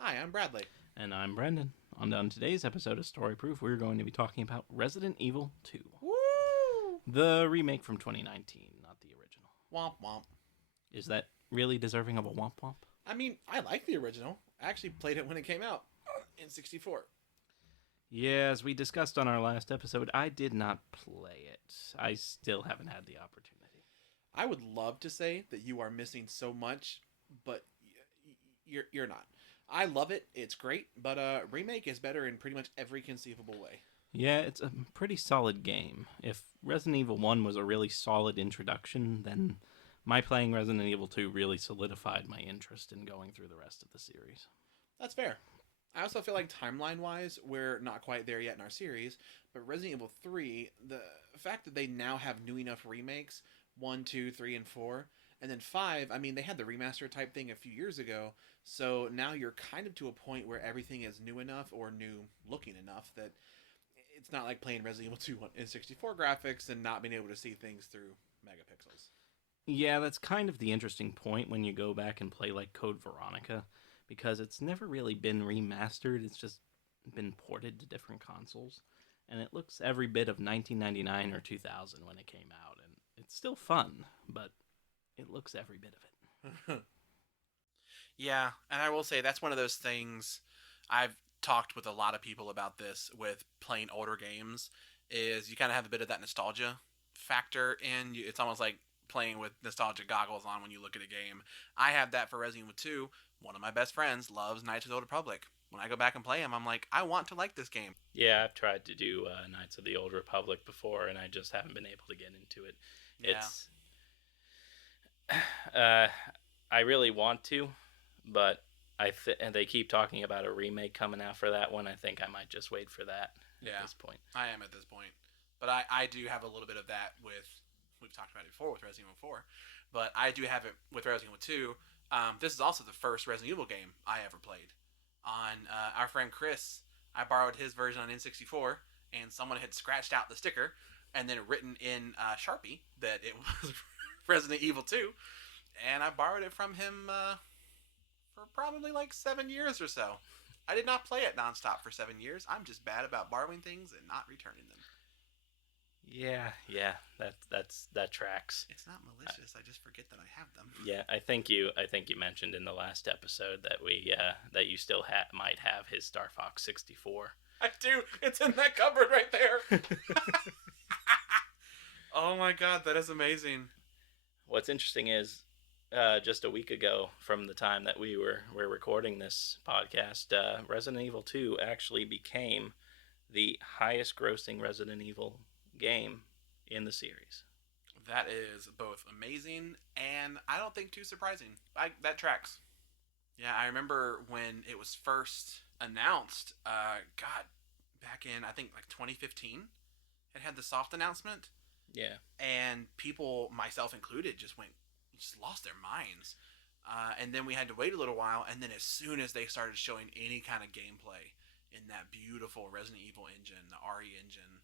Hi, I'm Bradley. And I'm Brendan. On today's episode of Story Proof, we're going to be talking about Resident Evil 2. Woo! The remake from 2019, not the original. Womp womp. Is that really deserving of a womp womp? I mean, I like the original. I actually played it when it came out in 64. Yeah, as we discussed on our last episode, I did not play it. I still haven't had the opportunity. I would love to say that you are missing so much, but you're not. I love it. It's great, but remake is better in pretty much every conceivable way. Yeah, it's a pretty solid game. If Resident Evil 1 was a really solid introduction, then my playing Resident Evil 2 really solidified my interest in going through the rest of the series. That's fair. I also feel like timeline wise, we're not quite there yet in our series, but Resident Evil 3, the fact that they now have new enough remakes 1, 2, 3, and 4, and then 5, I mean, they had the remaster type thing a few years ago, so now you're kind of to a point where everything is new enough or new looking enough that it's not like playing Resident Evil 2 in 64 graphics and not being able to see things through megapixels. Yeah, that's kind of the interesting point when you go back and play like Code Veronica, because it's never really been remastered, it's just been ported to different consoles. And it looks every bit of 1999 or 2000 when it came out, and it's still fun, but it looks every bit of it. Yeah, and I will say that's one of those things I've talked with a lot of people about this with playing older games is you kind of have a bit of that nostalgia factor in. It's almost like playing with nostalgia goggles on when you look at a game. I have that for Resident Evil 2. One of my best friends loves Knights of the Old Republic. When I go back and play him, I'm like, I want to like this game. Yeah, I've tried to do Knights of the Old Republic before, and I just haven't been able to get into it. Yeah. It's uh, I really want to, but and they keep talking about a remake coming out for that one. I think I might just wait for that at this point. I am at this point. But I do have a little bit of that with, we've talked about it before with Resident Evil 4, but I do have it with Resident Evil 2. This is also the first Resident Evil game I ever played. On our friend Chris, I borrowed his version on N64, and someone had scratched out the sticker and then written in Sharpie that it was Resident Evil 2, and I borrowed it from him for probably like 7 years or so. I did not play it nonstop for 7 years. I'm just bad about borrowing things and not returning them. Yeah, that tracks. It's not malicious. I just forget that I have them. Yeah, I think you mentioned in the last episode that that you still might have his Star Fox 64. I do. It's in that cupboard right there. Oh my god, that is amazing. What's interesting is just a week ago from the time that we're recording this podcast, Resident Evil 2 actually became the highest grossing Resident Evil game in the series. That is both amazing and I don't think too surprising. That tracks. Yeah, I remember when it was first announced, back in, I think, like 2015, it had the soft announcement. Yeah. And people, myself included, just lost their minds. And then we had to wait a little while, and then as soon as they started showing any kind of gameplay in that beautiful Resident Evil engine, the RE engine,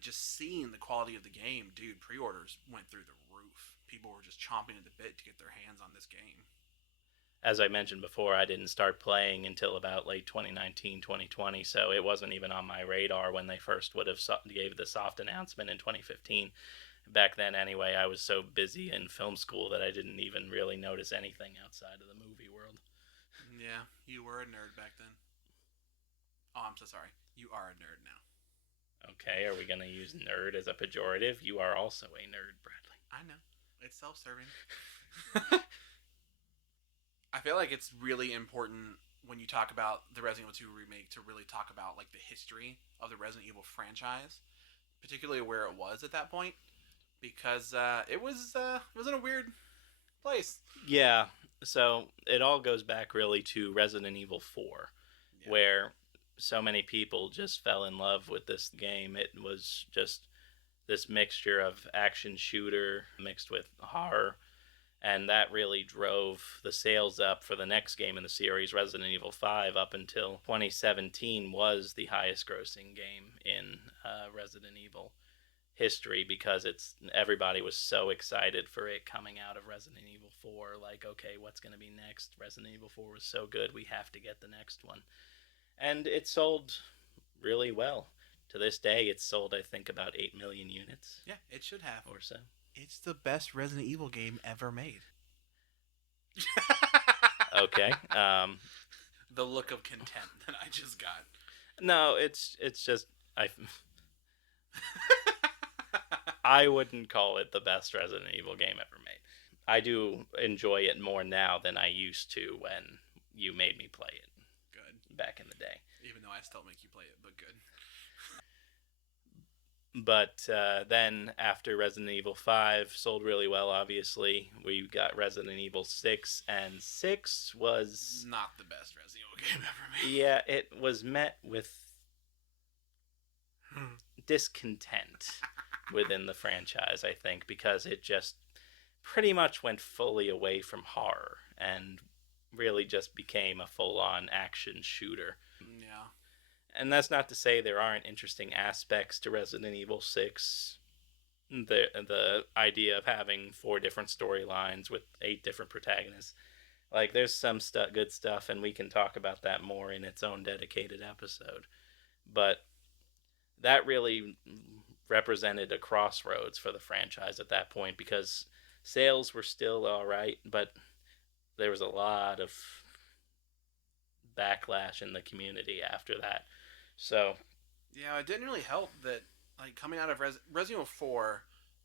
just seeing the quality of the game, dude, pre-orders went through the roof. People were just chomping at the bit to get their hands on this game. As I mentioned before, I didn't start playing until about late 2019, 2020, so it wasn't even on my radar when they first would have gave the soft announcement in 2015. Back then, anyway, I was so busy in film school that I didn't even really notice anything outside of the movie world. Yeah, you were a nerd back then. Oh, I'm so sorry. You are a nerd now. Okay, are we going to use nerd as a pejorative? You are also a nerd, Bradley. I know. It's self-serving. I feel like it's really important when you talk about the Resident Evil 2 remake to really talk about like the history of the Resident Evil franchise, particularly where it was at that point, because it was in a weird place. Yeah, so it all goes back really to Resident Evil 4, where so many people just fell in love with this game. It was just this mixture of action shooter mixed with horror, and that really drove the sales up for the next game in the series, Resident Evil 5, up until 2017 was the highest grossing game in Resident Evil history because it's everybody was so excited for it coming out of Resident Evil 4. Like, okay, what's going to be next? Resident Evil 4 was so good, we have to get the next one. And it sold really well. To this day, it's sold, I think, about 8 million units Yeah, it should have. or so. It's the best Resident Evil game ever made. Okay. The look of content that I just got. No, it's just I wouldn't call it the best Resident Evil game ever made. I do enjoy it more now than I used to when you made me play it Good. back in the day. Even though I still make you play it, but good. But then after Resident Evil 5 sold really well, obviously, we got Resident Evil 6, and 6 was. Not the best Resident Evil game ever made. Yeah, it was met with discontent within the franchise, I think, because it just pretty much went fully away from horror and really just became a full-on action shooter. Yeah. And that's not to say there aren't interesting aspects to Resident Evil 6. The idea of having 4 different storylines with 8 different protagonists. Like, there's some good stuff, and we can talk about that more in its own dedicated episode. But that really represented a crossroads for the franchise at that point because sales were still all right, but there was a lot of backlash in the community after that. So yeah, it didn't really help that like coming out of Resident Evil 4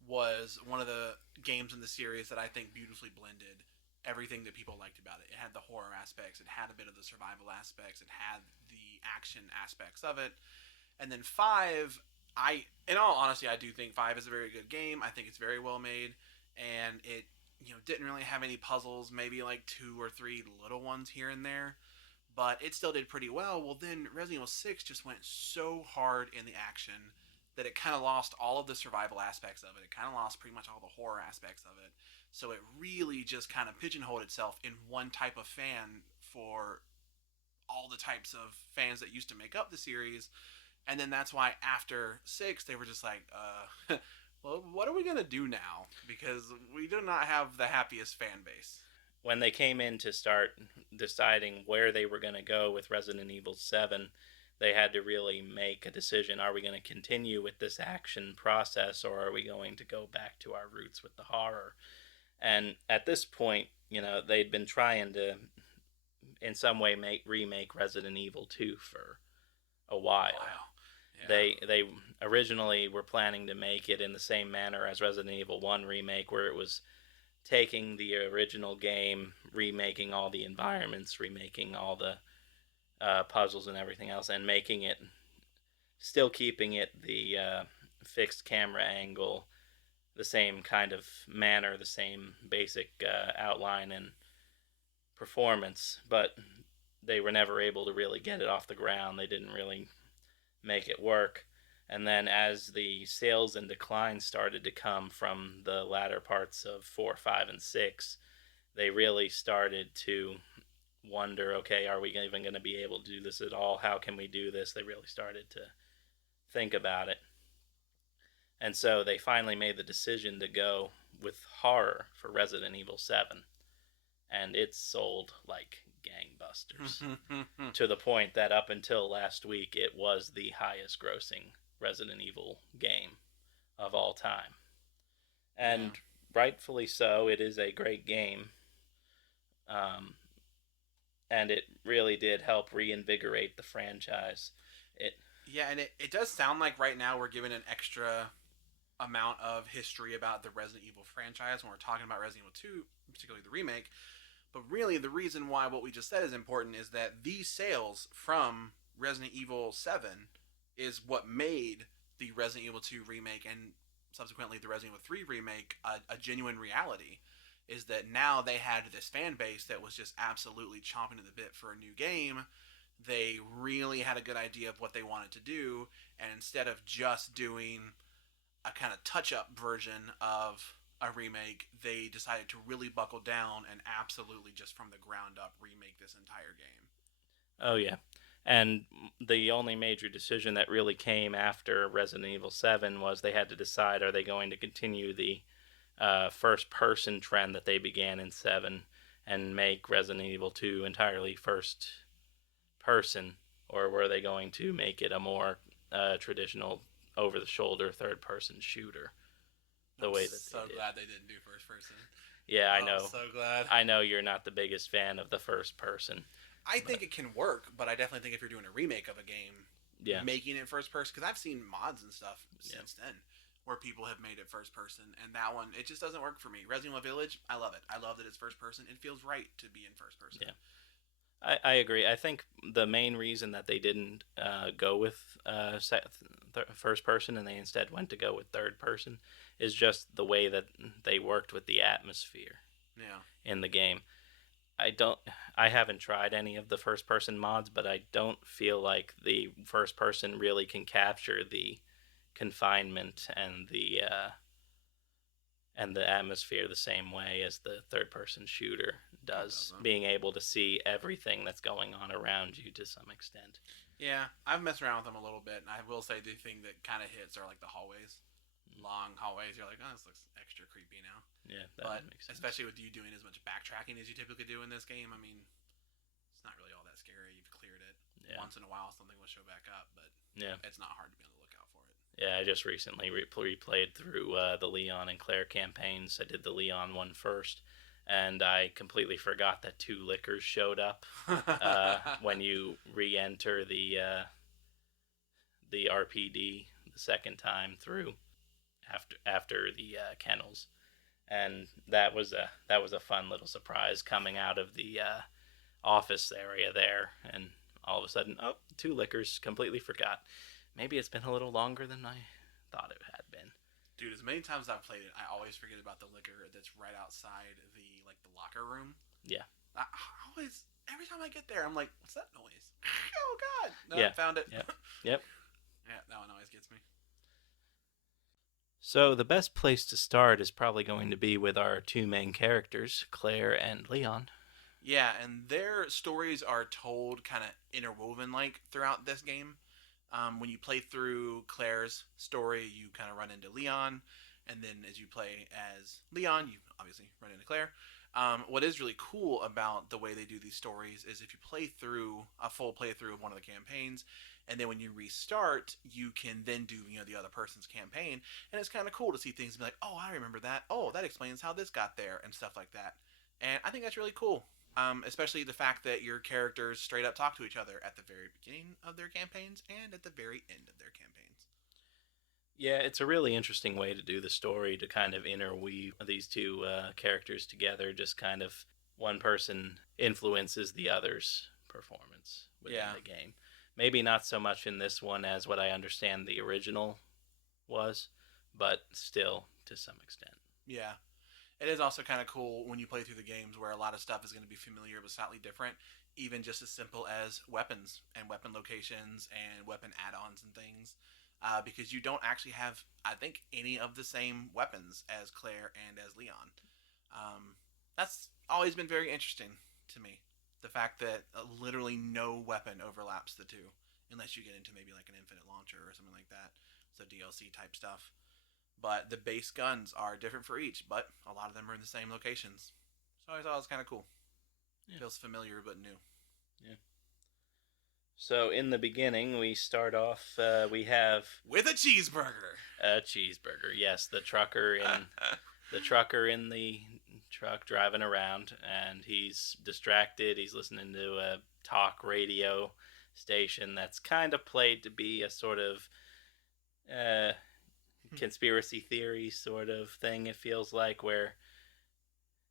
was one of the games in the series that I think beautifully blended everything that people liked about it. It had the horror aspects, it had a bit of the survival aspects, it had the action aspects of it. And then 5, in all honesty, I do think 5 is a very good game. I think it's very well made, and it didn't really have any puzzles, maybe like 2 or 3 little ones here and there, but it still did pretty well. Well, then Resident Evil 6 just went so hard in the action that it kind of lost all of the survival aspects of it. It kind of lost pretty much all the horror aspects of it. So it really just kind of pigeonholed itself in one type of fan for all the types of fans that used to make up the series. And then that's why after 6, they were just like, well, what are we going to do now? Because we do not have the happiest fan base. When they came in to start deciding where they were going to go with Resident Evil 7, they had to really make a decision. Are we going to continue with this action process, or are we going to go back to our roots with the horror? And at this point, they'd been trying to, in some way, remake Resident Evil 2 for a while. Wow. Yeah. They originally were planning to make it in the same manner as Resident Evil 1 remake, where it was taking the original game, remaking all the environments, remaking all the puzzles and everything else, and making it, still keeping it the fixed camera angle, the same kind of manner, the same basic outline and performance, but they were never able to really get it off the ground. They didn't really make it work. And then as the sales and decline started to come from the latter parts of 4, 5, and 6, they really started to wonder, okay, are we even going to be able to do this at all? How can we do this? They really started to think about it. And so they finally made the decision to go with horror for Resident Evil 7. And it sold like gangbusters. To the point that up until last week, it was the highest grossing Resident Evil game of all time. And rightfully so, it is a great game. And it really did help reinvigorate the franchise. And it does sound like right now we're giving an extra amount of history about the Resident Evil franchise when we're talking about Resident Evil 2, particularly the remake. But really, the reason why what we just said is important is that these sales from Resident Evil 7 is what made the Resident Evil 2 remake and subsequently the Resident Evil 3 remake a genuine reality. Is that now they had this fan base that was just absolutely chomping at the bit for a new game. They really had a good idea of what they wanted to do, and instead of just doing a kind of touch-up version of a remake, they decided to really buckle down and absolutely just from the ground up remake this entire game. Oh yeah, And the only major decision that really came after Resident Evil 7 was they had to decide, are they going to continue the first person trend that they began in 7 and make Resident Evil 2 entirely first person, or were they going to make it a more traditional over the shoulder third person shooter the I'm way that they so did? glad they didn't do first person. Yeah, I Oh, I'm know. so glad. I know you're not the biggest fan of the first person, I but think it can work, but I definitely think if you're doing a remake of a game, yeah, making it first person, because I've seen mods and stuff yeah, since then where people have made it first person, and that one it just doesn't work for me. Resident Evil Village, I love it. I love that it's first person. It feels right to be in first person. yeah. I agree. I think the main reason that they didn't go with first person and they instead went to go with third person is just the way that they worked with the atmosphere Yeah. in the game. I don't. I haven't tried any of the first person mods, but I don't feel like the first person really can capture the confinement and the atmosphere the same way as the third person shooter It does, doesn't. being able to see everything that's going on around you to some extent. Yeah, I've messed around with them a little bit, and I will say the thing that kind of hits are like the hallways, long hallways. You're like, oh, this looks extra creepy now. Yeah, that But makes sense. especially with you doing as much backtracking as you typically do in this game, I mean, it's not really all that scary. You've cleared it. Yeah, Once in a while, something will show back up, but yeah, it's not hard to be on the lookout for it. yeah. I just recently replayed through the Leon and Claire campaigns. I did the Leon one first, and I completely forgot that two lickers showed up when you re-enter the RPD the second time through after the kennels, and that was a fun little surprise coming out of the office area there, and all of a sudden, oh, two liquors, completely forgot. Maybe it's been a little longer than I thought it had been. Dude, as many times as I've played it, I always forget about the liquor that's right outside the locker room. Yeah, I always every time I get there, I'm like, what's that noise? Oh God! No, yeah, found it. yep, yep. Yeah, that one always gets me. So the best place to start is probably going to be with our two main characters, Claire and Leon. Yeah, and their stories are told kind of interwoven like throughout this game. When you play through Claire's story, you kind of run into Leon, and then as you play as Leon, you obviously run into Claire. What is really cool about the way they do these stories is if you play through a full playthrough of one of the campaigns, and then when you restart, you can then do the other person's campaign, and it's kind of cool to see things and be like, oh, I remember that. Oh, that explains how this got there and stuff like that. And I think that's really cool. Especially the fact that your characters straight up talk to each other at the very beginning of their campaigns and at the very end of their campaigns. Yeah, it's a really interesting way to do the story to kind of interweave these two characters together. Just kind of one person influences the other's performance within Yeah, the game. Maybe not so much in this one as what I understand the original was, but still to some extent. yeah. It is also kind of cool when you play through the games where a lot of stuff is going to be familiar but slightly different, even just as simple as weapons and weapon locations and weapon add-ons and things. Because you don't actually have, I think, any of the same weapons as Claire and as Leon. That's always been very interesting to me. The fact that literally no weapon overlaps the two, unless you get into maybe like an infinite launcher or something like that. So DLC type stuff. But the base guns are different for each, but a lot of them are in the same locations. So I thought it was kind of cool. Yeah. Feels familiar but new. Yeah. So in the beginning, we start off. We have With a cheeseburger. a cheeseburger. Yes, the trucker in the truck driving around, and he's distracted. He's listening to a talk radio station that's kind of played to be a sort of uh, conspiracy theory sort of thing. It feels like where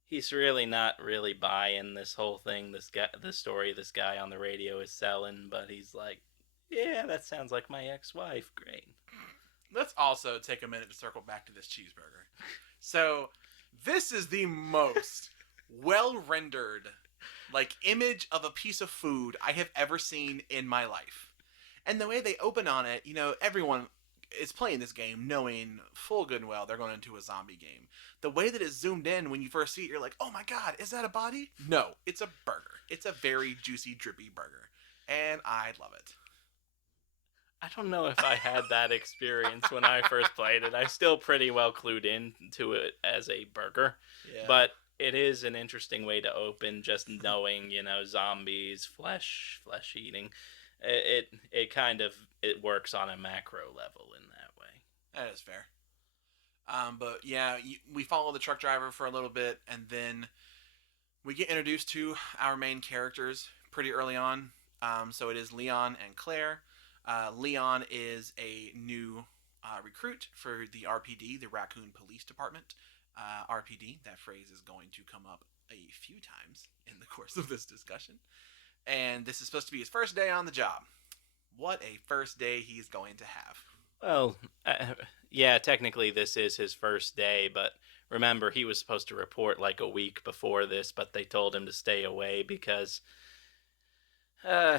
he's really not really buying this whole thing. The story this guy on the radio is selling, but he's like, yeah, that sounds like my ex-wife. Great. Let's also take a minute to circle back to this cheeseburger. So, this is the most well rendered like image of a piece of food I have ever seen in my life. And the way they open on it, everyone is playing this game knowing full good and well they're going into a zombie game. The way that it's zoomed in when you first see it, you're like, oh my God, is that a body? No, it's a burger. It's a very juicy, drippy burger. and I love it. I don't know if I had that experience when I first played it. I still pretty well clued into it as a burger, Yeah. but it is an interesting way to open. Just knowing, zombies, flesh eating. It kind of it works on a macro level in that way. That is fair. But yeah, we follow the truck driver for a little bit, and then we get introduced to our main characters pretty early on. So it is Leon and Claire. Leon is a new recruit for the RPD, the Raccoon Police Department. RPD, that phrase is going to come up a few times in the course of this discussion. And this is supposed to be his first day on the job. What a first day he's going to have. Well, yeah, technically this is his first day, but remember he was supposed to report like a week before this, but they told him to stay away because uh,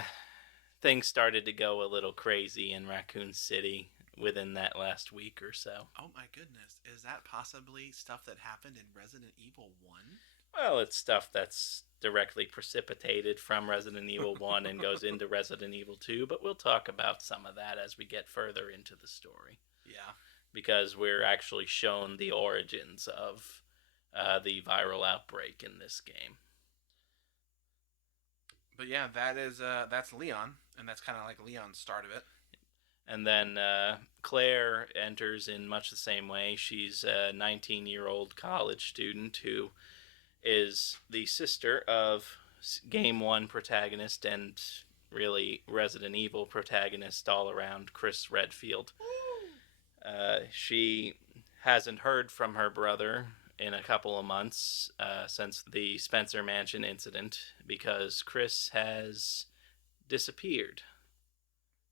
things started to go a little crazy in Raccoon City within that last week or so. Oh my goodness. Is that possibly stuff that happened in Resident Evil 1? Well, it's stuff that's directly precipitated from Resident Evil 1 and goes into Resident Evil 2, but we'll talk about some of that as we get further into the story. Yeah. Because we're actually shown the origins of the viral outbreak in this game. But yeah, that's Leon, and that's kind of like Leon's start of it. And then Claire enters in much the same way. She's a 19-year-old college student who is the sister of Game 1 protagonist and really Resident Evil protagonist all around, Chris Redfield. She hasn't heard from her brother in a couple of months since the Spencer Mansion incident because Chris has disappeared.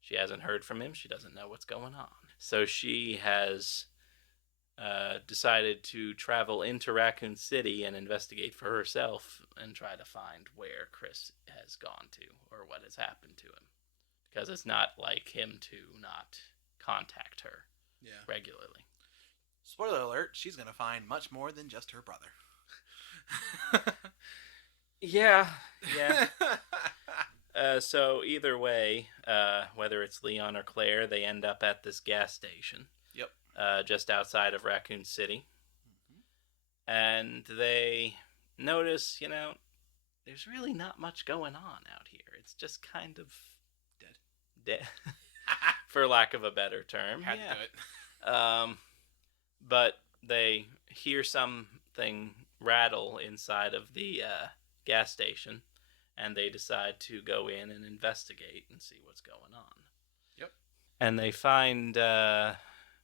She hasn't heard from him. She doesn't know what's going on. So she has decided to travel into Raccoon City and investigate for herself and try to find where Chris has gone to or what has happened to him. Because it's not like him to not contact her regularly. Spoiler alert, she's going to find much more than just her brother. Yeah. So either way, whether it's Leon or Claire, they end up at this gas station. Yep. Just outside of Raccoon City. Mm-hmm. And they notice, there's really not much going on out here. It's just kind of dead. For lack of a better term. Had to do it. But they hear something rattle inside of the gas station, and they decide to go in and investigate and see what's going on. Yep. And they find a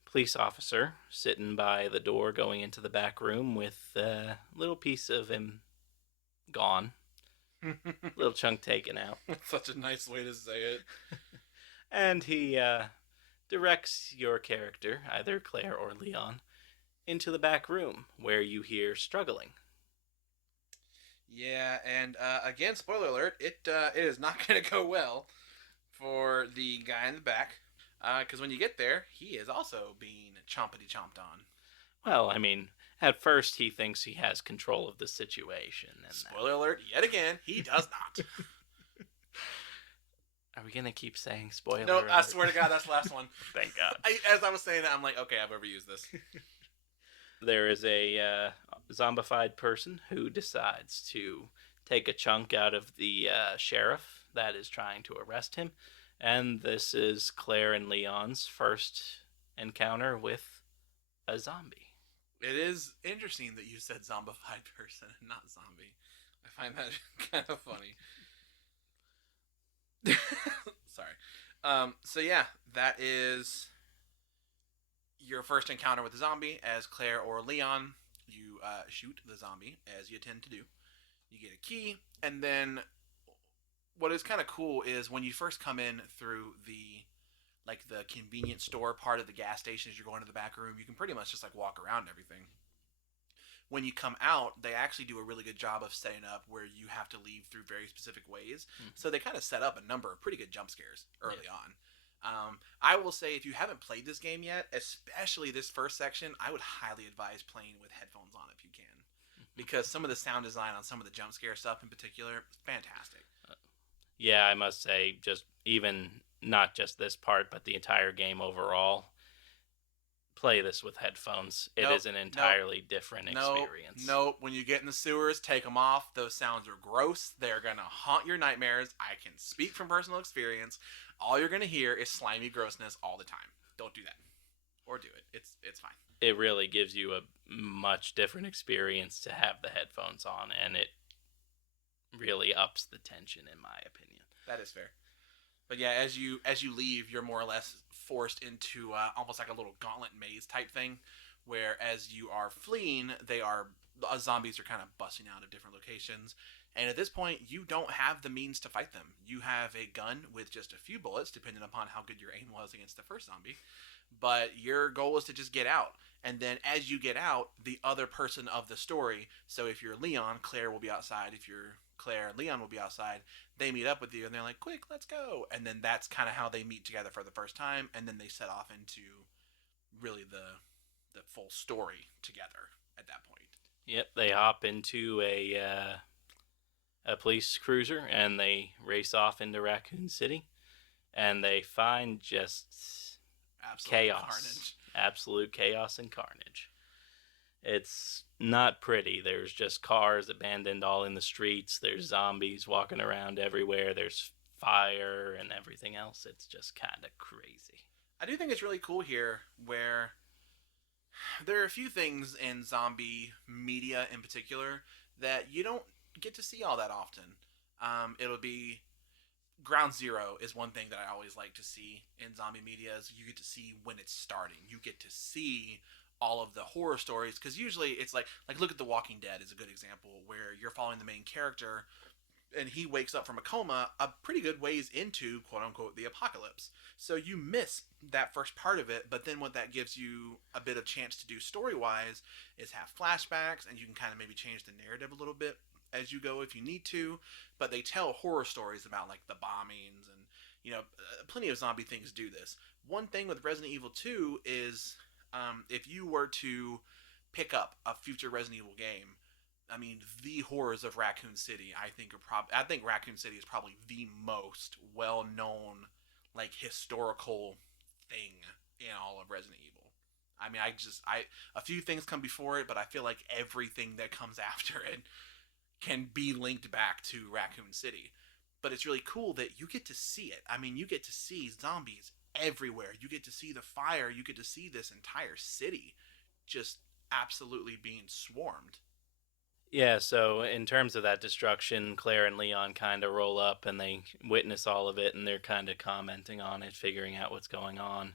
police officer sitting by the door going into the back room with a little piece of him gone. Little chunk taken out. Such a nice way to say it. And he directs your character, either Claire or Leon, into the back room where you hear struggling. Yeah, and again, spoiler alert, it is not going to go well for the guy in the back. Because when you get there, he is also being chompity chomped on. Well, I mean, at first he thinks he has control of the situation. And spoiler alert, yet again, he does not. Are we going to keep saying spoiler No, alert? I swear to God, that's the last one. Thank God. As I was saying that, I'm like, okay, I've overused this. There is a zombified person who decides to take a chunk out of the sheriff that is trying to arrest him. And this is Claire and Leon's first encounter with a zombie. It is interesting that you said zombified person and not zombie. I find that kind of funny. Sorry. So yeah, that is your first encounter with the zombie. As Claire or Leon, you shoot the zombie, as you tend to do. You get a key, and then what is kind of cool is when you first come in through the convenience store part of the gas station as you're going to the back room, you can pretty much just walk around and everything. When you come out, they actually do a really good job of setting up where you have to leave through very specific ways. Mm-hmm. So they kind of set up a number of pretty good jump scares early on. I will say, if you haven't played this game yet, especially this first section, I would highly advise playing with headphones on if you can. Because some of the sound design on some of the jump scare stuff in particular is fantastic. Yeah, I must say, just even not just this part, but the entire game overall, play this with headphones. It Nope, is an nope, entirely different nope, experience. nope. When you get in the sewers, take them off. Those sounds are gross. They're gonna haunt your nightmares. I can speak from personal experience. All you're gonna hear is slimy grossness all the time. Don't do that, or do it. It's fine. It really gives you a much different experience to have the headphones on, and it really ups the tension, in my opinion. That is fair. But yeah, as you leave, you're more or less forced into almost like a little gauntlet maze type thing, where as you are fleeing, they are zombies are kind of busting out of different locations, and at this point, you don't have the means to fight them. You have a gun with just a few bullets, depending upon how good your aim was against the first zombie. But your goal is to just get out, and then as you get out, the other person of the story. So if you're Leon, Claire will be outside. If you're Claire, Leon will be outside. They meet up with you and they're like, quick, let's go. And then that's kind of how they meet together for the first time. And then they set off into really the full story together at that point. Yep, they hop into a police cruiser and they race off into Raccoon City, and they find just Absolute chaos, carnage. absolute chaos and carnage. It's not pretty. There's just cars abandoned all in the streets. There's zombies walking around everywhere. There's fire and everything else. It's just kind of crazy. I do think it's really cool here where there are a few things in zombie media in particular that you don't get to see all that often. It'll be Ground Zero is one thing that I always like to see in zombie media is you get to see when it's starting. You get to see all of the horror stories because usually it's like look at The Walking Dead is a good example where you're following the main character and he wakes up from a coma a pretty good ways into quote unquote the apocalypse. So you miss that first part of it, but then what that gives you a bit of chance to do story wise is have flashbacks and you can kind of maybe change the narrative a little bit as you go if you need to. But they tell horror stories about like the bombings and plenty of zombie things do this. One thing with Resident Evil 2 is if you were to pick up a future Resident Evil game, I mean, the horrors of Raccoon City, I think Raccoon City is probably the most well-known, like historical thing in all of Resident Evil. I mean, a few things come before it, but I feel like everything that comes after it can be linked back to Raccoon City. But it's really cool that you get to see it. I mean, you get to see zombies everywhere. You get to see the fire. You get to see this entire city just absolutely being swarmed. Yeah, so in terms of that destruction, Claire and Leon kind of roll up and they witness all of it and they're kind of commenting on it, figuring out what's going on.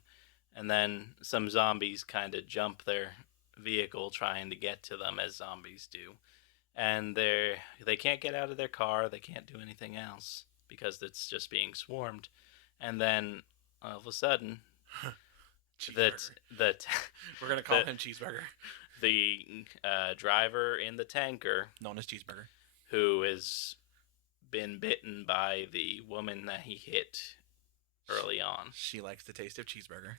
And then some zombies kind of jump their vehicle trying to get to them as zombies do. And they can't get out of their car, they can't do anything else because it's just being swarmed. And then all of a sudden, that Cheeseburger. that We're gonna call the him Cheeseburger, the driver in the tanker, known as Cheeseburger. who has been bitten by the woman that he hit early on. She likes the taste of cheeseburger.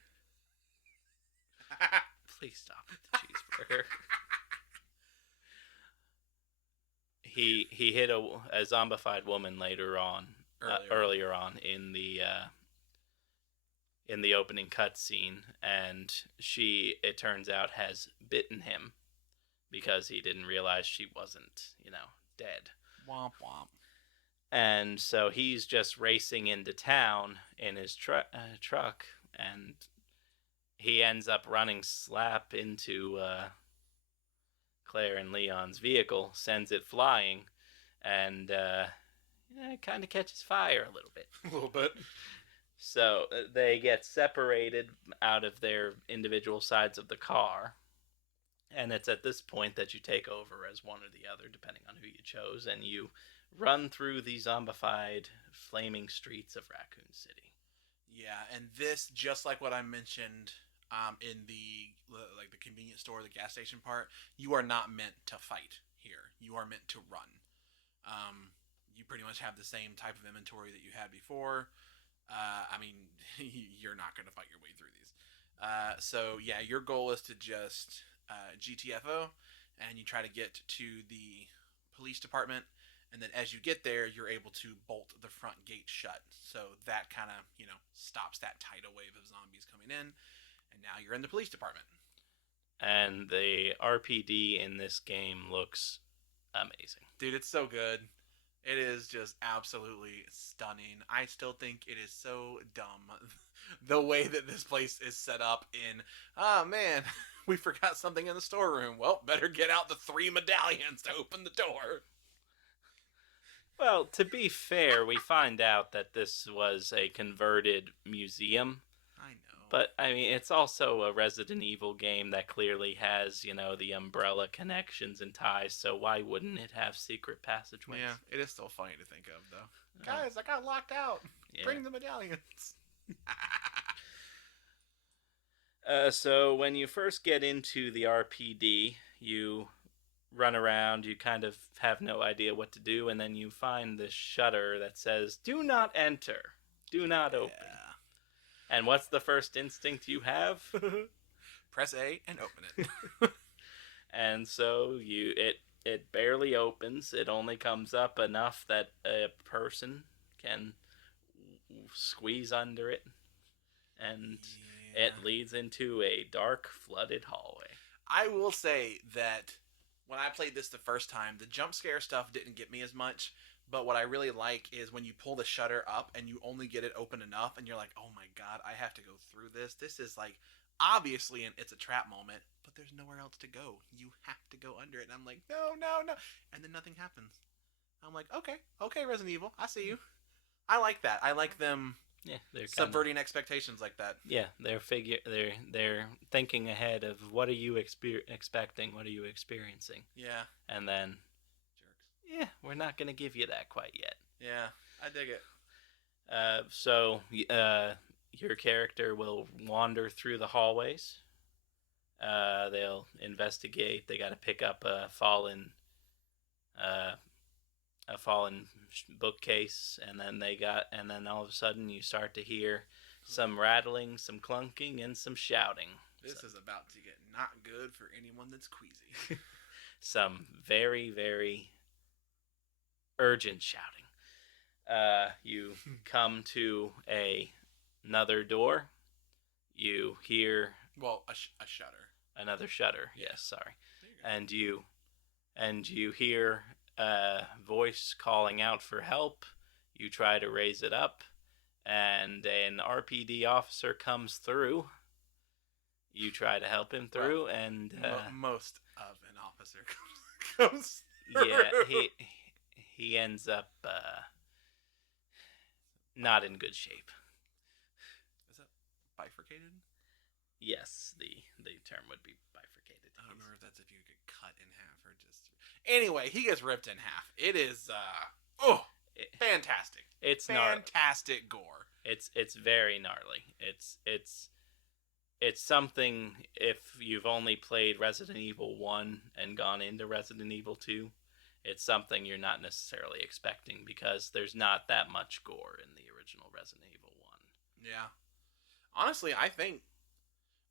Please stop with the cheeseburger. He hit a zombified woman later on, earlier on in the opening cutscene, and she, it turns out, has bitten him because he didn't realize she wasn't, dead. Womp womp. And so he's just racing into town in his truck, and he ends up running slap into Claire and Leon's vehicle, sends it flying, and it kind of catches fire a little bit. A little bit. So they get separated out of their individual sides of the car. And it's at this point that you take over as one or the other, depending on who you chose, and you run through the zombified, flaming streets of Raccoon City. Yeah, and this, just like what I mentioned in the convenience store, the gas station part, you are not meant to fight here. You are meant to run. You pretty much have the same type of inventory that you had before. I mean, you're not going to fight your way through these. So yeah, your goal is to just GTFO, and you try to get to the police department, And then as you get there, you're able to bolt the front gate shut. So that kind of, stops that tidal wave of zombies coming in. And now you're in the police department. And the RPD in this game looks amazing. Dude, it's so good. It is just absolutely stunning. I still think it is so dumb the way that this place is set up in, oh man, we forgot something in the storeroom. Well, better get out the 3 medallions to open the door. Well, to be fair, we find out that this was a converted museum. I know. But, I mean, it's also a Resident Evil game that clearly has, the umbrella connections and ties, so why wouldn't it have secret passageways? Yeah, it is still funny to think of, though. Guys, I got locked out. Yeah. Bring the medallions. So when you first get into the RPD, you run around, you kind of have no idea what to do, and then you find this shutter that says, "Do not enter. Do not open." And what's the first instinct you have? Press A and open it. And so it barely opens. It only comes up enough that a person can squeeze under it, and it leads into a dark, flooded hallway. I will say that when I played this the first time, the jump scare stuff didn't get me as much. But what I really like is when you pull the shutter up and you only get it open enough, and you're like, "Oh my god, I have to go through this." This is like obviously it's a trap moment, but there's nowhere else to go. You have to go under it. And I'm like, "No, no, no," and then nothing happens. I'm like, "Okay, Resident Evil, I see you." I like that. I like them. Yeah, they're subverting expectations like that. Yeah, they're thinking ahead of what are you expecting, what are you experiencing. Yeah, and then jerks. Yeah, we're not gonna give you that quite yet. Yeah, I dig it. So your character will wander through the hallways. They'll investigate. They got to pick up a fallen bookcase, and then all of a sudden you start to hear some rattling, some clunking, and some shouting. This is about to get not good for anyone that's queasy. Some very, very urgent shouting. You come to another door. You hear a shutter. Another shutter. Yes, sorry. And you hear a voice calling out for help. You try to raise it up, and an RPD officer comes through. You try to help him through, and most of an officer comes through. Yeah, he ends up not in good shape. Is that bifurcated? Yes, the term would be bifurcated. I don't remember if that's if you get cut in half or just. Anyway, he gets ripped in half. It is fantastic. It's fantastic gore. It's very gnarly. It's something, if you've only played Resident Evil 1 and gone into Resident Evil 2, it's something you're not necessarily expecting because there's not that much gore in the original Resident Evil 1. Yeah. Honestly, I think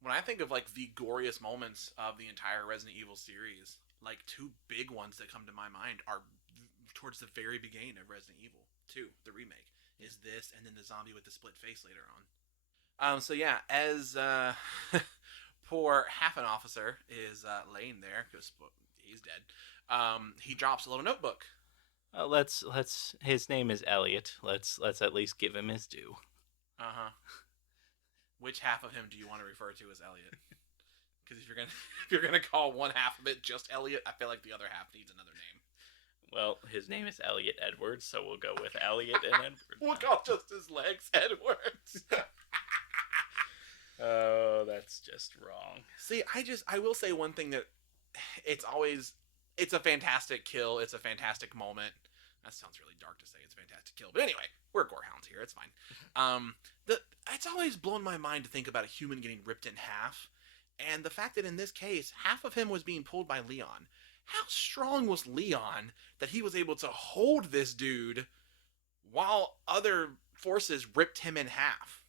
when I think of like the goriest moments of the entire Resident Evil series, like two big ones that come to my mind are towards the very beginning of Resident Evil 2, the remake. Is this, and then the zombie with the split face later on. So yeah, as poor half an officer is laying there because he's dead, he drops a little notebook. Let's. His name is Elliot. Let's at least give him his due. Which half of him do you want to refer to as Elliot? Because if you're gonna call one half of it just Elliot, I feel like the other half needs another name. Well, his name is Elliot Edwards, so we'll go with Elliot and Edwards. We'll call just his legs Edwards. Oh, that's just wrong. See, I will say one thing that it's a fantastic kill. It's a fantastic moment. That sounds really dark to say it's a fantastic kill. But anyway, we're gorehounds here. It's fine. It's always blown my mind to think about a human getting ripped in half. And the fact that in this case, half of him was being pulled by Leon. How strong was Leon that he was able to hold this dude while other forces ripped him in half?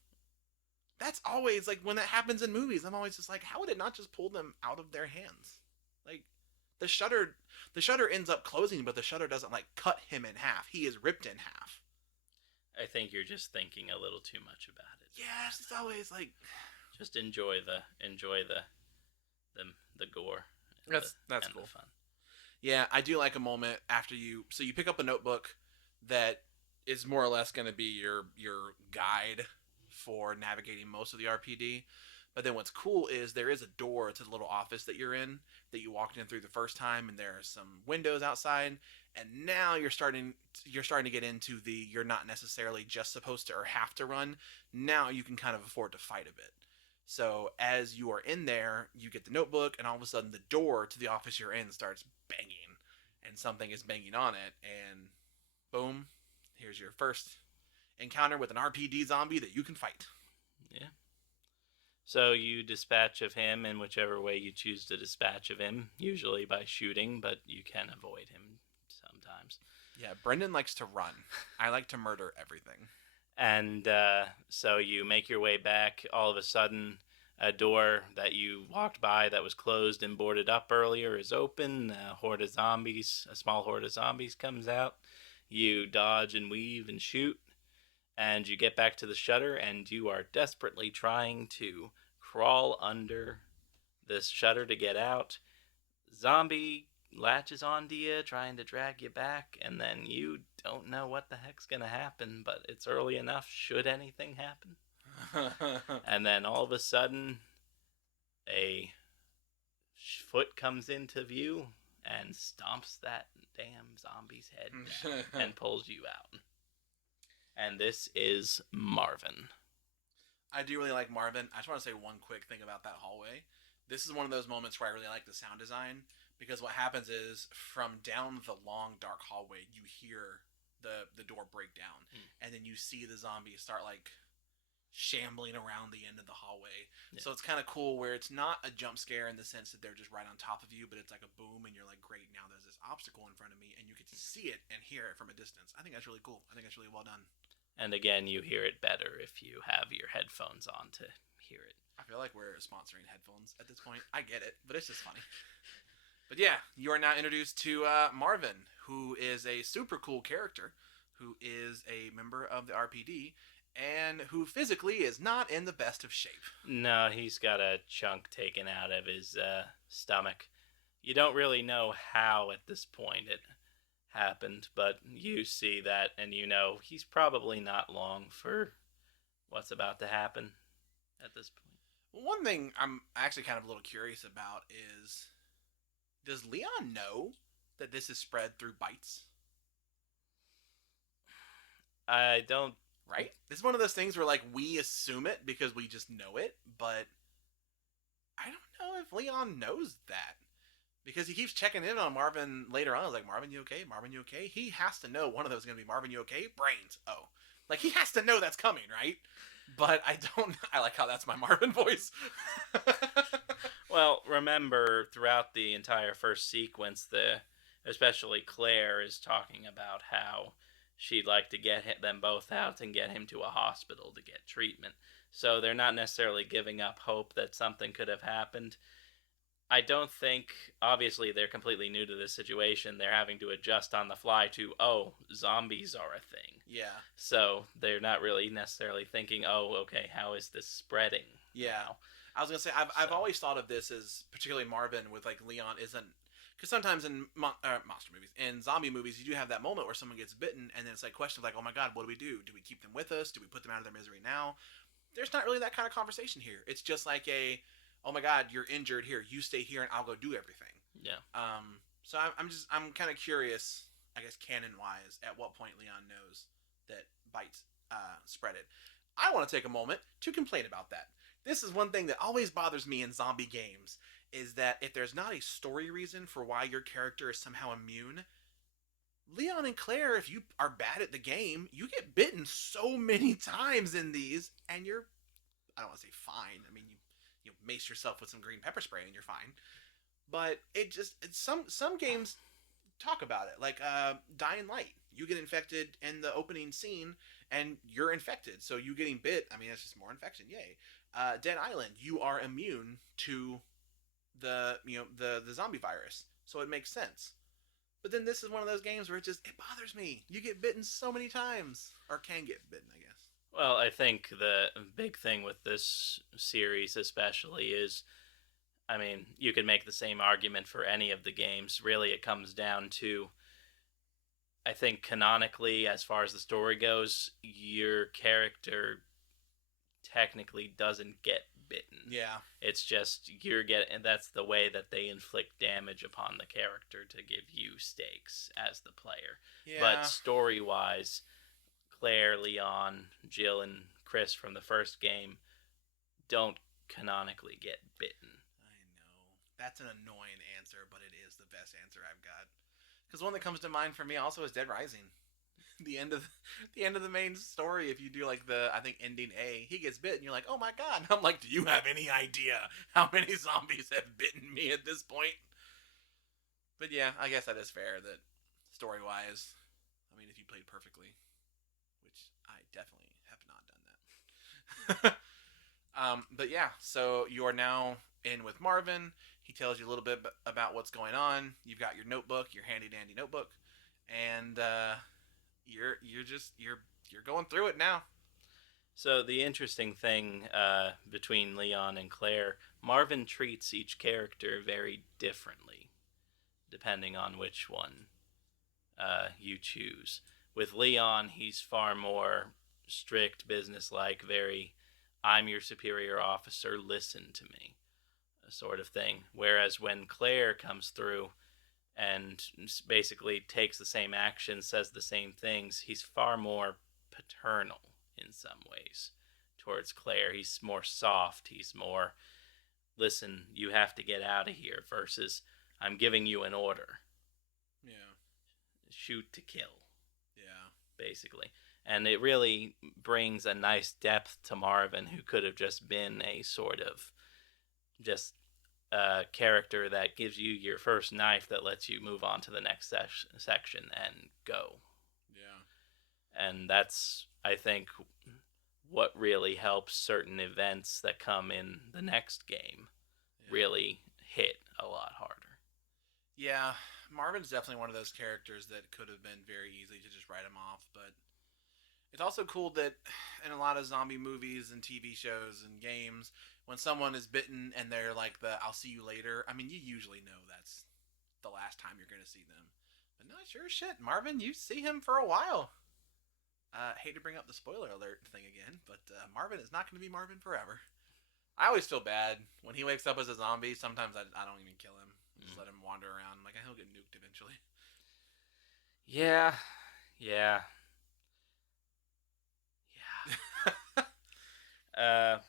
That's always, like, when that happens in movies, I'm always just like, how would it not just pull them out of their hands? Like, The shutter the shutter ends up closing, but the shutter doesn't like cut him in half. He is ripped in half. I think you're just thinking a little too much about it. Yes, it's always like Just enjoy the the gore and that's the cool. fun. Yeah, I do like a moment after you pick up a notebook that is more or less going to be your guide for navigating most of the RPD. But then what's cool is there is a door to the little office that you're in that you walked in through the first time, and there are some windows outside. And now you're starting to get into the you're not necessarily just supposed to or have to run. Now you can kind of afford to fight a bit. So as you are in there, you get the notebook, and all of a sudden the door to the office you're in starts banging, and something is banging on it, and boom, here's your first encounter with an RPD zombie that you can fight. Yeah. So you dispatch of him in whichever way you choose to dispatch of him, usually by shooting, but you can avoid him sometimes. Yeah, Brendan likes to run. I like to murder everything. And so you make your way back. All of a sudden, a door that you walked by that was closed and boarded up earlier is open. A small horde of zombies comes out. You dodge and weave and shoot, and you get back to the shutter, and you are desperately trying to crawl under this shutter to get out. Zombie latches onto you, trying to drag you back, and then you don't know what the heck's gonna happen, but it's early enough should anything happen. And then all of a sudden, a foot comes into view and stomps that damn zombie's head down and pulls you out. And this is Marvin. I do really like Marvin. I just want to say one quick thing about that hallway. This is one of those moments where I really like the sound design because what happens is from down the long dark hallway you hear the door break down, and then you see the zombies start like shambling around the end of the hallway. Yeah. So it's kind of cool where it's not a jump scare in the sense that they're just right on top of you, but it's like a boom and you're like, great, now there's this obstacle in front of me and you get to see it and hear it from a distance. I think that's really cool. I think that's really well done. And again, you hear it better if you have your headphones on to hear it. I feel like we're sponsoring headphones at this point. I get it, but it's just funny. But yeah, you are now introduced to Marvin, who is a super cool character, who is a member of the RPD, and who physically is not in the best of shape. No, he's got a chunk taken out of his stomach. You don't really know how at this point it happened, but you see that and you know he's probably not long for what's about to happen at this point. One thing I'm actually kind of a little curious about is, does Leon know that this is spread through bites? I don't. Right? This is one of those things where like we assume it because we just know it, but I don't know if Leon knows that. Because he keeps checking in on Marvin later on. I was like, Marvin, you okay? Marvin, you okay? He has to know one of those is going to be Marvin, you okay? Brains. Oh. Like, he has to know that's coming, right? But I don't. I like how that's my Marvin voice. Well, remember, throughout the entire first sequence, especially Claire is talking about how she'd like to get them both out and get him to a hospital to get treatment. So they're not necessarily giving up hope that something could have happened. I don't think, obviously, they're completely new to this situation. They're having to adjust on the fly to, oh, zombies are a thing. Yeah. So they're not really necessarily thinking, oh, okay, how is this spreading? Yeah. Now? I was going to say, I've always thought of this as, particularly Marvin, with like Leon isn't, because sometimes in monster movies, in zombie movies, you do have that moment where someone gets bitten, and then it's like questions like, oh my god, what do we do? Do we keep them with us? Do we put them out of their misery now? There's not really that kind of conversation here. It's just like oh my god, you're injured, here, you stay here and I'll go do everything. Yeah. So I'm kind of curious, I guess canon wise, at what point Leon knows that bites spread it. I want to take a moment to complain about that. This is one thing that always bothers me in zombie games, is that if there's not a story reason for why your character is somehow immune, Leon and Claire, if you are bad at the game, you get bitten so many times in these, and you're, I don't want to say fine. I mean, you mace yourself with some green pepper spray and you're fine. But some games talk about it, like Dying Light. You get infected in the opening scene, and you're infected. So you getting bit, I mean, that's just more infection. Yay. Dead Island, you are immune to the zombie virus. so it makes sense. But then this is one of those games where it bothers me. You get bitten so many times, or can get bitten, I guess. Well, I think the big thing with this series, especially, is I mean, you could make the same argument for any of the games. Really, it comes down to I think canonically, as far as the story goes, your character technically doesn't get bitten. Yeah. It's just you're getting, and that's the way that they inflict damage upon the character to give you stakes as the player. Yeah. But story wise, Claire, Leon, Jill, and Chris from the first game don't canonically get bitten. I know. That's an annoying answer, but it is the best answer I've got. Because one that comes to mind for me also is Dead Rising. the end of the end of the main story, if you do like the I think ending A, he gets bit and you're like, oh my god. I'm like, do you have any idea how many zombies have bitten me at this point? But yeah, I guess that is fair that story wise, I mean if you played perfectly, which I definitely have not done that. But yeah, so you are now in with Marvin. He tells you a little bit about what's going on. You've got your notebook, your handy dandy notebook, and you're going through it now. So the interesting thing between Leon and Claire, Marvin treats each character very differently, depending on which one you choose. With Leon, he's far more strict, businesslike, very I'm your superior officer, listen to me, sort of thing. Whereas when Claire comes through and basically takes the same action, says the same things, he's far more paternal in some ways towards Claire. He's more soft. He's more, listen, you have to get out of here, versus I'm giving you an order. Yeah. Shoot to kill. Yeah. Basically. And it really brings a nice depth to Marvin, who could have just been a sort of just character that gives you your first knife that lets you move on to the next section and go. Yeah. And that's, I think, what really helps certain events that come in the next game really hit a lot harder. Yeah, Marvin's definitely one of those characters that could have been very easy to just write him off, but it's also cool that in a lot of zombie movies and TV shows and games, when someone is bitten and they're like the I'll see you later, I mean, you usually know that's the last time you're going to see them. But no, sure shit, Marvin, you see him for a while. Hate to bring up the spoiler alert thing again, but Marvin is not going to be Marvin forever. I always feel bad when he wakes up as a zombie. Sometimes I don't even kill him. Just let him wander around. Like, he'll get nuked eventually. Yeah. Yeah. Yeah.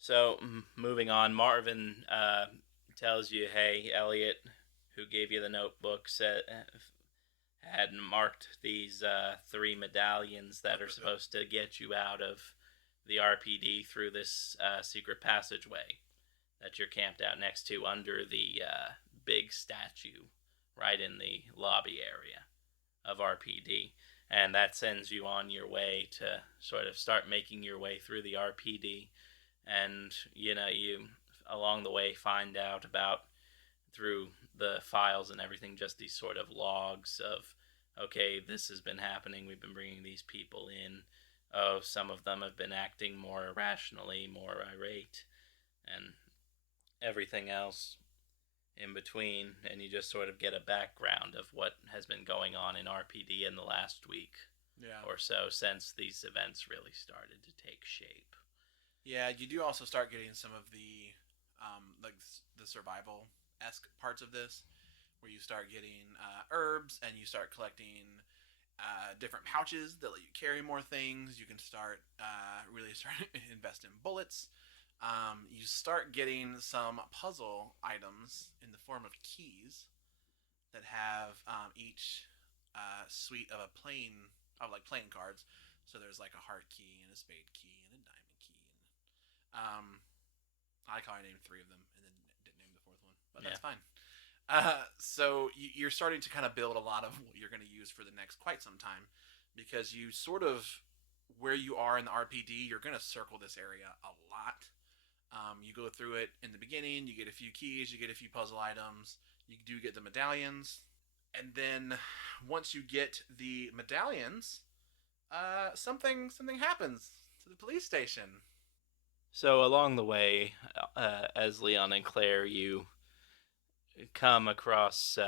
So moving on, Marvin tells you, hey, Elliot, who gave you the notebook, had marked these 3 medallions that are supposed to get you out of the RPD through this secret passageway that you're camped out next to under the big statue right in the lobby area of RPD. And that sends you on your way to sort of start making your way through the RPD. And, you along the way find out about, through the files and everything, just these sort of logs of, okay, this has been happening, we've been bringing these people in. Oh, some of them have been acting more irrationally, more irate, and everything else in between, and you just sort of get a background of what has been going on in RPD in the last week or so since these events really started to take shape. Yeah, you do also start getting some of the like the survival-esque parts of this, where you start getting herbs and you start collecting different pouches that let you carry more things. You can start really start invest in bullets. You start getting some puzzle items in the form of keys that have each suite of playing cards. So there's like a heart key and a spade key and a diamond key. I like how I named 3 of them and then didn't name the 4th one, but that's fine. So you're starting to kind of build a lot of what you're going to use for the next quite some time, because you sort of, where you are in the RPD, you're going to circle this area a lot. You go through it in the beginning, you get a few keys, you get a few puzzle items, You do get the medallions, and then once you get the medallions, something happens to the police station. So along the way, as Leon and Claire, you come across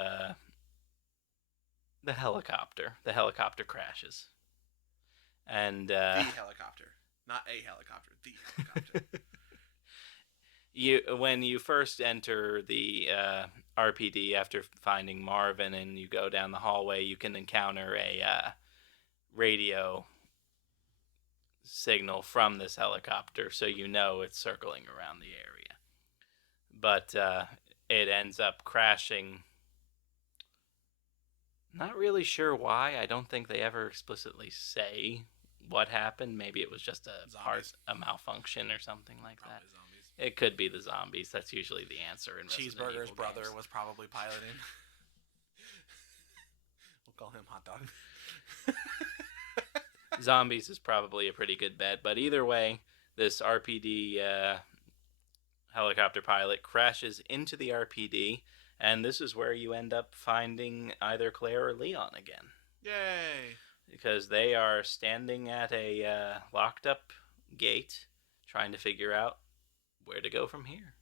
the helicopter. The helicopter crashes, and The helicopter, not a helicopter. The helicopter. you when you first enter the RPD after finding Marvin, and you go down the hallway, you can encounter a radio signal from this helicopter, so you know it's circling around the area. But it ends up crashing. Not really sure why. I don't think they ever explicitly say what happened. Maybe it was just a malfunction or something like Probably that. zombies. It could be the zombies. That's usually the answer in Resident Cheeseburger's Evil brother games. was probably piloting. We'll call him Hot Dog. Zombies is probably a pretty good bet, but either way, this RPD helicopter pilot crashes into the RPD, and this is where you end up finding either Claire or Leon again. Yay! Because they are standing at a locked up gate trying to figure out where to go from here.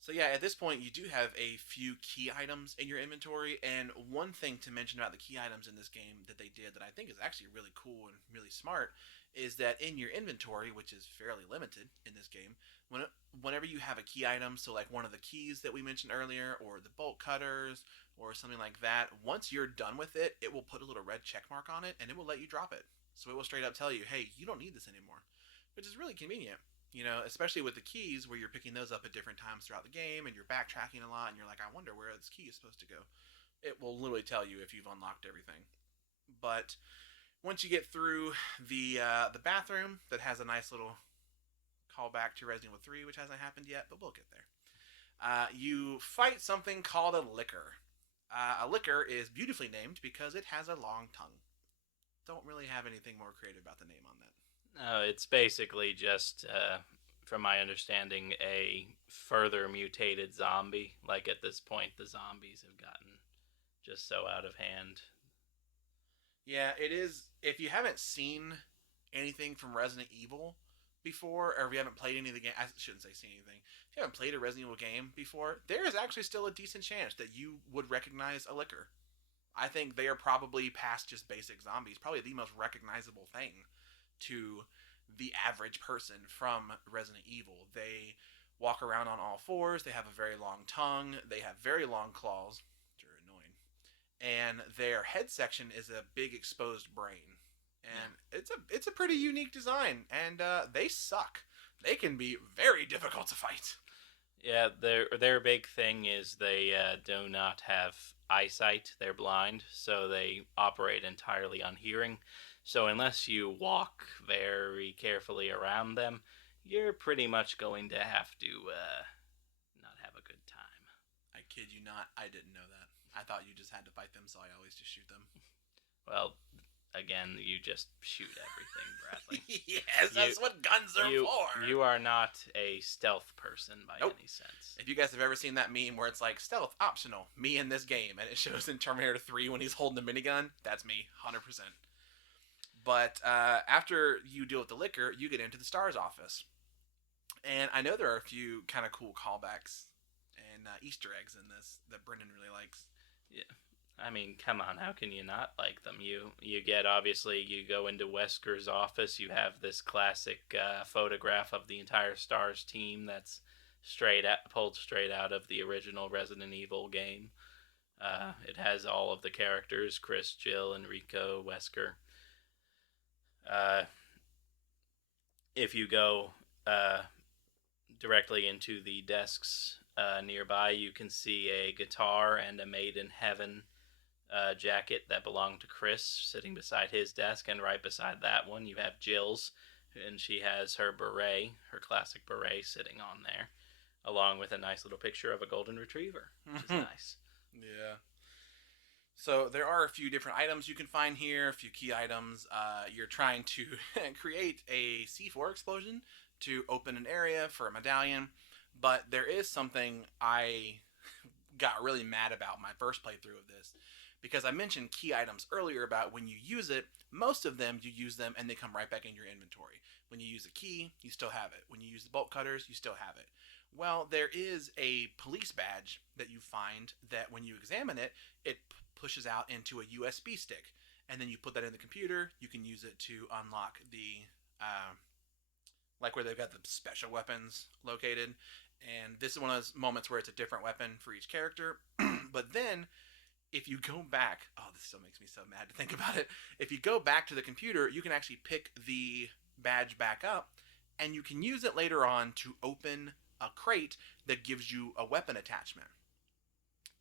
So yeah, at this point you do have a few key items in your inventory, and one thing to mention about the key items in this game that they did that I think is actually really cool and really smart is that in your inventory, which is fairly limited in this game, whenever you have a key item, so like one of the keys that we mentioned earlier, or the bolt cutters, or something like that, once you're done with it, it will put a little red check mark on it, and it will let you drop it. So it will straight up tell you, hey, you don't need this anymore, which is really convenient. You know, especially with the keys where you're picking those up at different times throughout the game and you're backtracking a lot and you're like, I wonder where this key is supposed to go. It will literally tell you if you've unlocked everything. But once you get through the bathroom that has a nice little callback to Resident Evil 3, which hasn't happened yet, but we'll get there. You fight something called a licker. A licker is beautifully named because it has a long tongue. Don't really have anything more creative about the name on that. No, it's basically just, from my understanding, a further mutated zombie. Like at this point, the zombies have gotten just so out of hand. Yeah, it is. If you haven't seen anything from Resident Evil before, or if you haven't played any of the game, I shouldn't say seen anything. If you haven't played a Resident Evil game before, there is actually still a decent chance that you would recognize a licker. I think they are probably past just basic zombies, probably the most recognizable thing to the average person from Resident Evil. They walk around on all fours, they have a very long tongue, they have very long claws, which are annoying, and their head section is a big exposed brain. And yeah, it's a pretty unique design, and they suck. They can be very difficult to fight. Yeah, their big thing is they do not have eyesight. They're blind, so they operate entirely on hearing. So unless you walk very carefully around them, you're pretty much going to have to not have a good time. I kid you not, I didn't know that. I thought you just had to fight them, so I always just shoot them. Well, again, you just shoot everything, Bradley. Yes, that's what guns are for. You are not a stealth person by any sense. If you guys have ever seen that meme where it's like, stealth optional, me in this game, and it shows in Terminator 3 when he's holding the minigun, that's me, 100%. But after you deal with the licker, you get into the STARS office. And I know there are a few kind of cool callbacks and Easter eggs in this that Brendan really likes. Yeah. I mean, come on, how can you not like them? You get, obviously, you go into Wesker's office, you have this classic photograph of the entire STARS team that's pulled straight out of the original Resident Evil game. It has all of the characters, Chris, Jill, Enrico, Wesker. If you go directly into the desks nearby, you can see a guitar and a Made in Heaven jacket that belonged to Chris sitting beside his desk, and right beside that one you have Jill's, and she has her beret, her classic beret, sitting on there, along with a nice little picture of a golden retriever, which is nice. Yeah. So there are a few different items you can find here, a few key items. You're trying to create a C4 explosion to open an area for a medallion, but there is something I got really mad about my first playthrough of this because I mentioned key items earlier about when you use it, most of them you use them and they come right back in your inventory. When you use a key, you still have it. When you use the bolt cutters, you still have it. Well, there is a police badge that you find that when you examine it, it pushes out into a USB stick. And then you put that in the computer, you can use it to unlock the like where they've got the special weapons located. And this is one of those moments where it's a different weapon for each character. But then, if you go back, oh, this still makes me so mad to think about it. If you go back to the computer, you can actually pick the badge back up, and you can use it later on to open a crate that gives you a weapon attachment.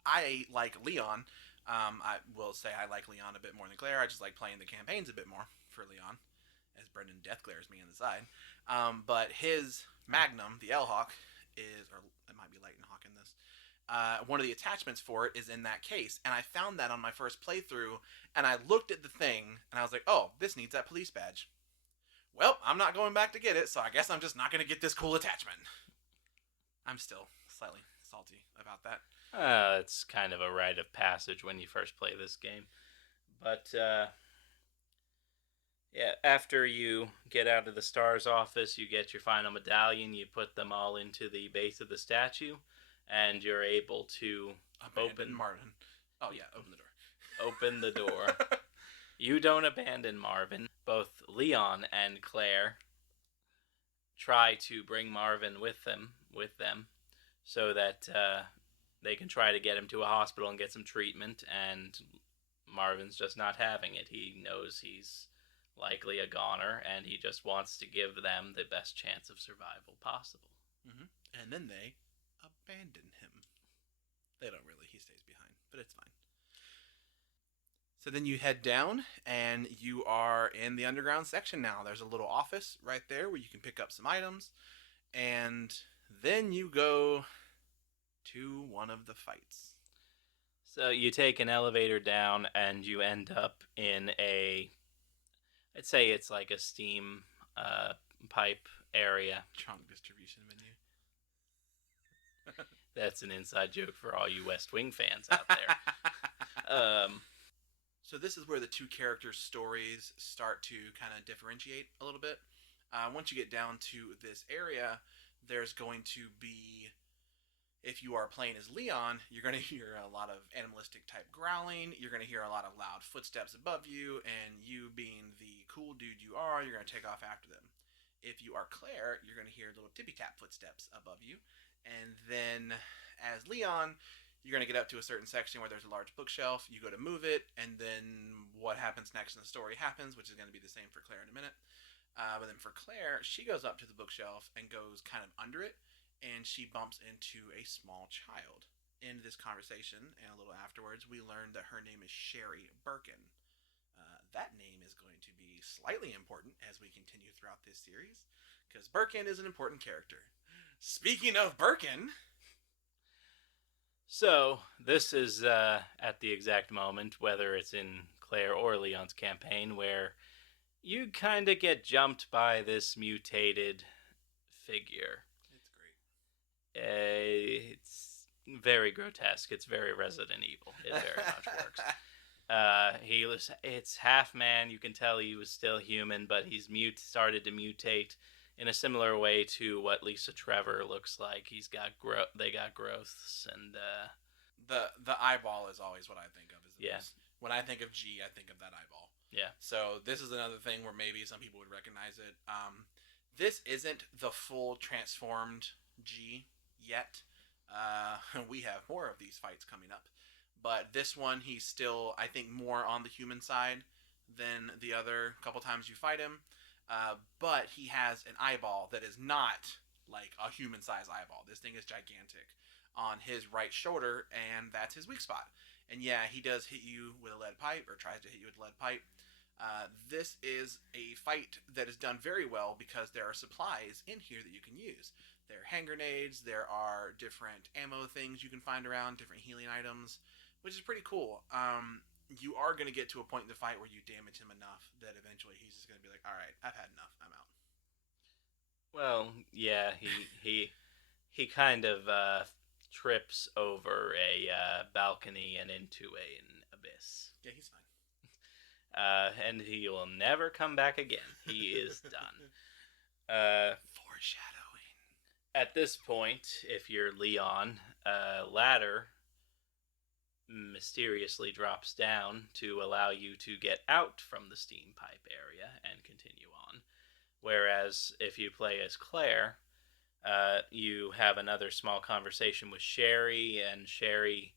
I like Leon. I will say I like Leon a bit more than Claire. I just like playing the campaigns a bit more for Leon, as Brendan death glares me in the side. But his Magnum, the L Hawk, is, or it might be Lightning Hawk in this. One of the attachments for it is in that case, and I found that on my first playthrough, and I looked at the thing, and I was like, "Oh, this needs that police badge." Well, I'm not going back to get it, so I guess I'm just not going to get this cool attachment. I'm still slightly salty about that. It's kind of a rite of passage when you first play this game. But, yeah, after you get out of the star's office, you get your final medallion, you put them all into the base of the statue, and you're able to Abandon Marvin. Oh, yeah, open the door. Open the door. You don't abandon Marvin. Both Leon and Claire try to bring Marvin with them, so that they can try to get him to a hospital and get some treatment, and Marvin's just not having it. He knows he's likely a goner, and he just wants to give them the best chance of survival possible. Mm-hmm. And then they abandon him. They don't really. He stays behind, but it's fine. So then you head down, and you are in the underground section now. There's a little office right there where you can pick up some items, and then you go to one of the fights. So you take an elevator down, and you end up in I'd say it's like a steam pipe area. Trunk distribution menu. That's an inside joke for all you West Wing fans out there. So this is where the two characters' stories start to kind of differentiate a little bit. Once you get down to this area, there's going to be, if you are playing as Leon, you're going to hear a lot of animalistic type growling. You're going to hear a lot of loud footsteps above you, and you being the cool dude you are, you're going to take off after them. If you are Claire, you're going to hear little tippy tap footsteps above you. And then as Leon, you're going to get up to a certain section where there's a large bookshelf. You go to move it, and then what happens next in the story happens, which is going to be the same for Claire in a minute. But then for Claire, she goes up to the bookshelf and goes kind of under it, and she bumps into a small child. In this conversation, and a little afterwards, we learn that her name is Sherry Birkin. That name is going to be slightly important as we continue throughout this series, because Birkin is an important character. Speaking of Birkin... So, this is at the exact moment, whether it's in Claire or Leon's campaign, where you kind of get jumped by this mutated figure. It's great. It's very grotesque. It's very Resident Evil. It very much works. It's half man. You can tell he was still human, but he's started to mutate in a similar way to what Lisa Trevor looks like. They got growths, and the eyeball is always what I think of. Yeah. When I think of G, I think of that eyeball. Yeah. So this is another thing where maybe some people would recognize it. This isn't the full transformed G yet. We have more of these fights coming up, but this one he's still, I think, more on the human side than the other couple times you fight him. But he has an eyeball that is not like a human-sized eyeball. This thing is gigantic on his right shoulder, and that's his weak spot. And yeah, he does hit you with a lead pipe, or tries to hit you with a lead pipe. This is a fight that is done very well because there are supplies in here that you can use. There are hand grenades, there are different ammo things you can find around, different healing items, which is pretty cool. You are going to get to a point in the fight where you damage him enough that eventually he's just going to be like, all right, I've had enough, I'm out. Well, yeah, he kind of trips over a balcony and into an abyss. Yeah, he's fine. And he will never come back again. He is done. Foreshadowing. At this point, if you're Leon, a ladder mysteriously drops down to allow you to get out from the steam pipe area and continue on. Whereas if you play as Claire, you have another small conversation with Sherry, and Sherry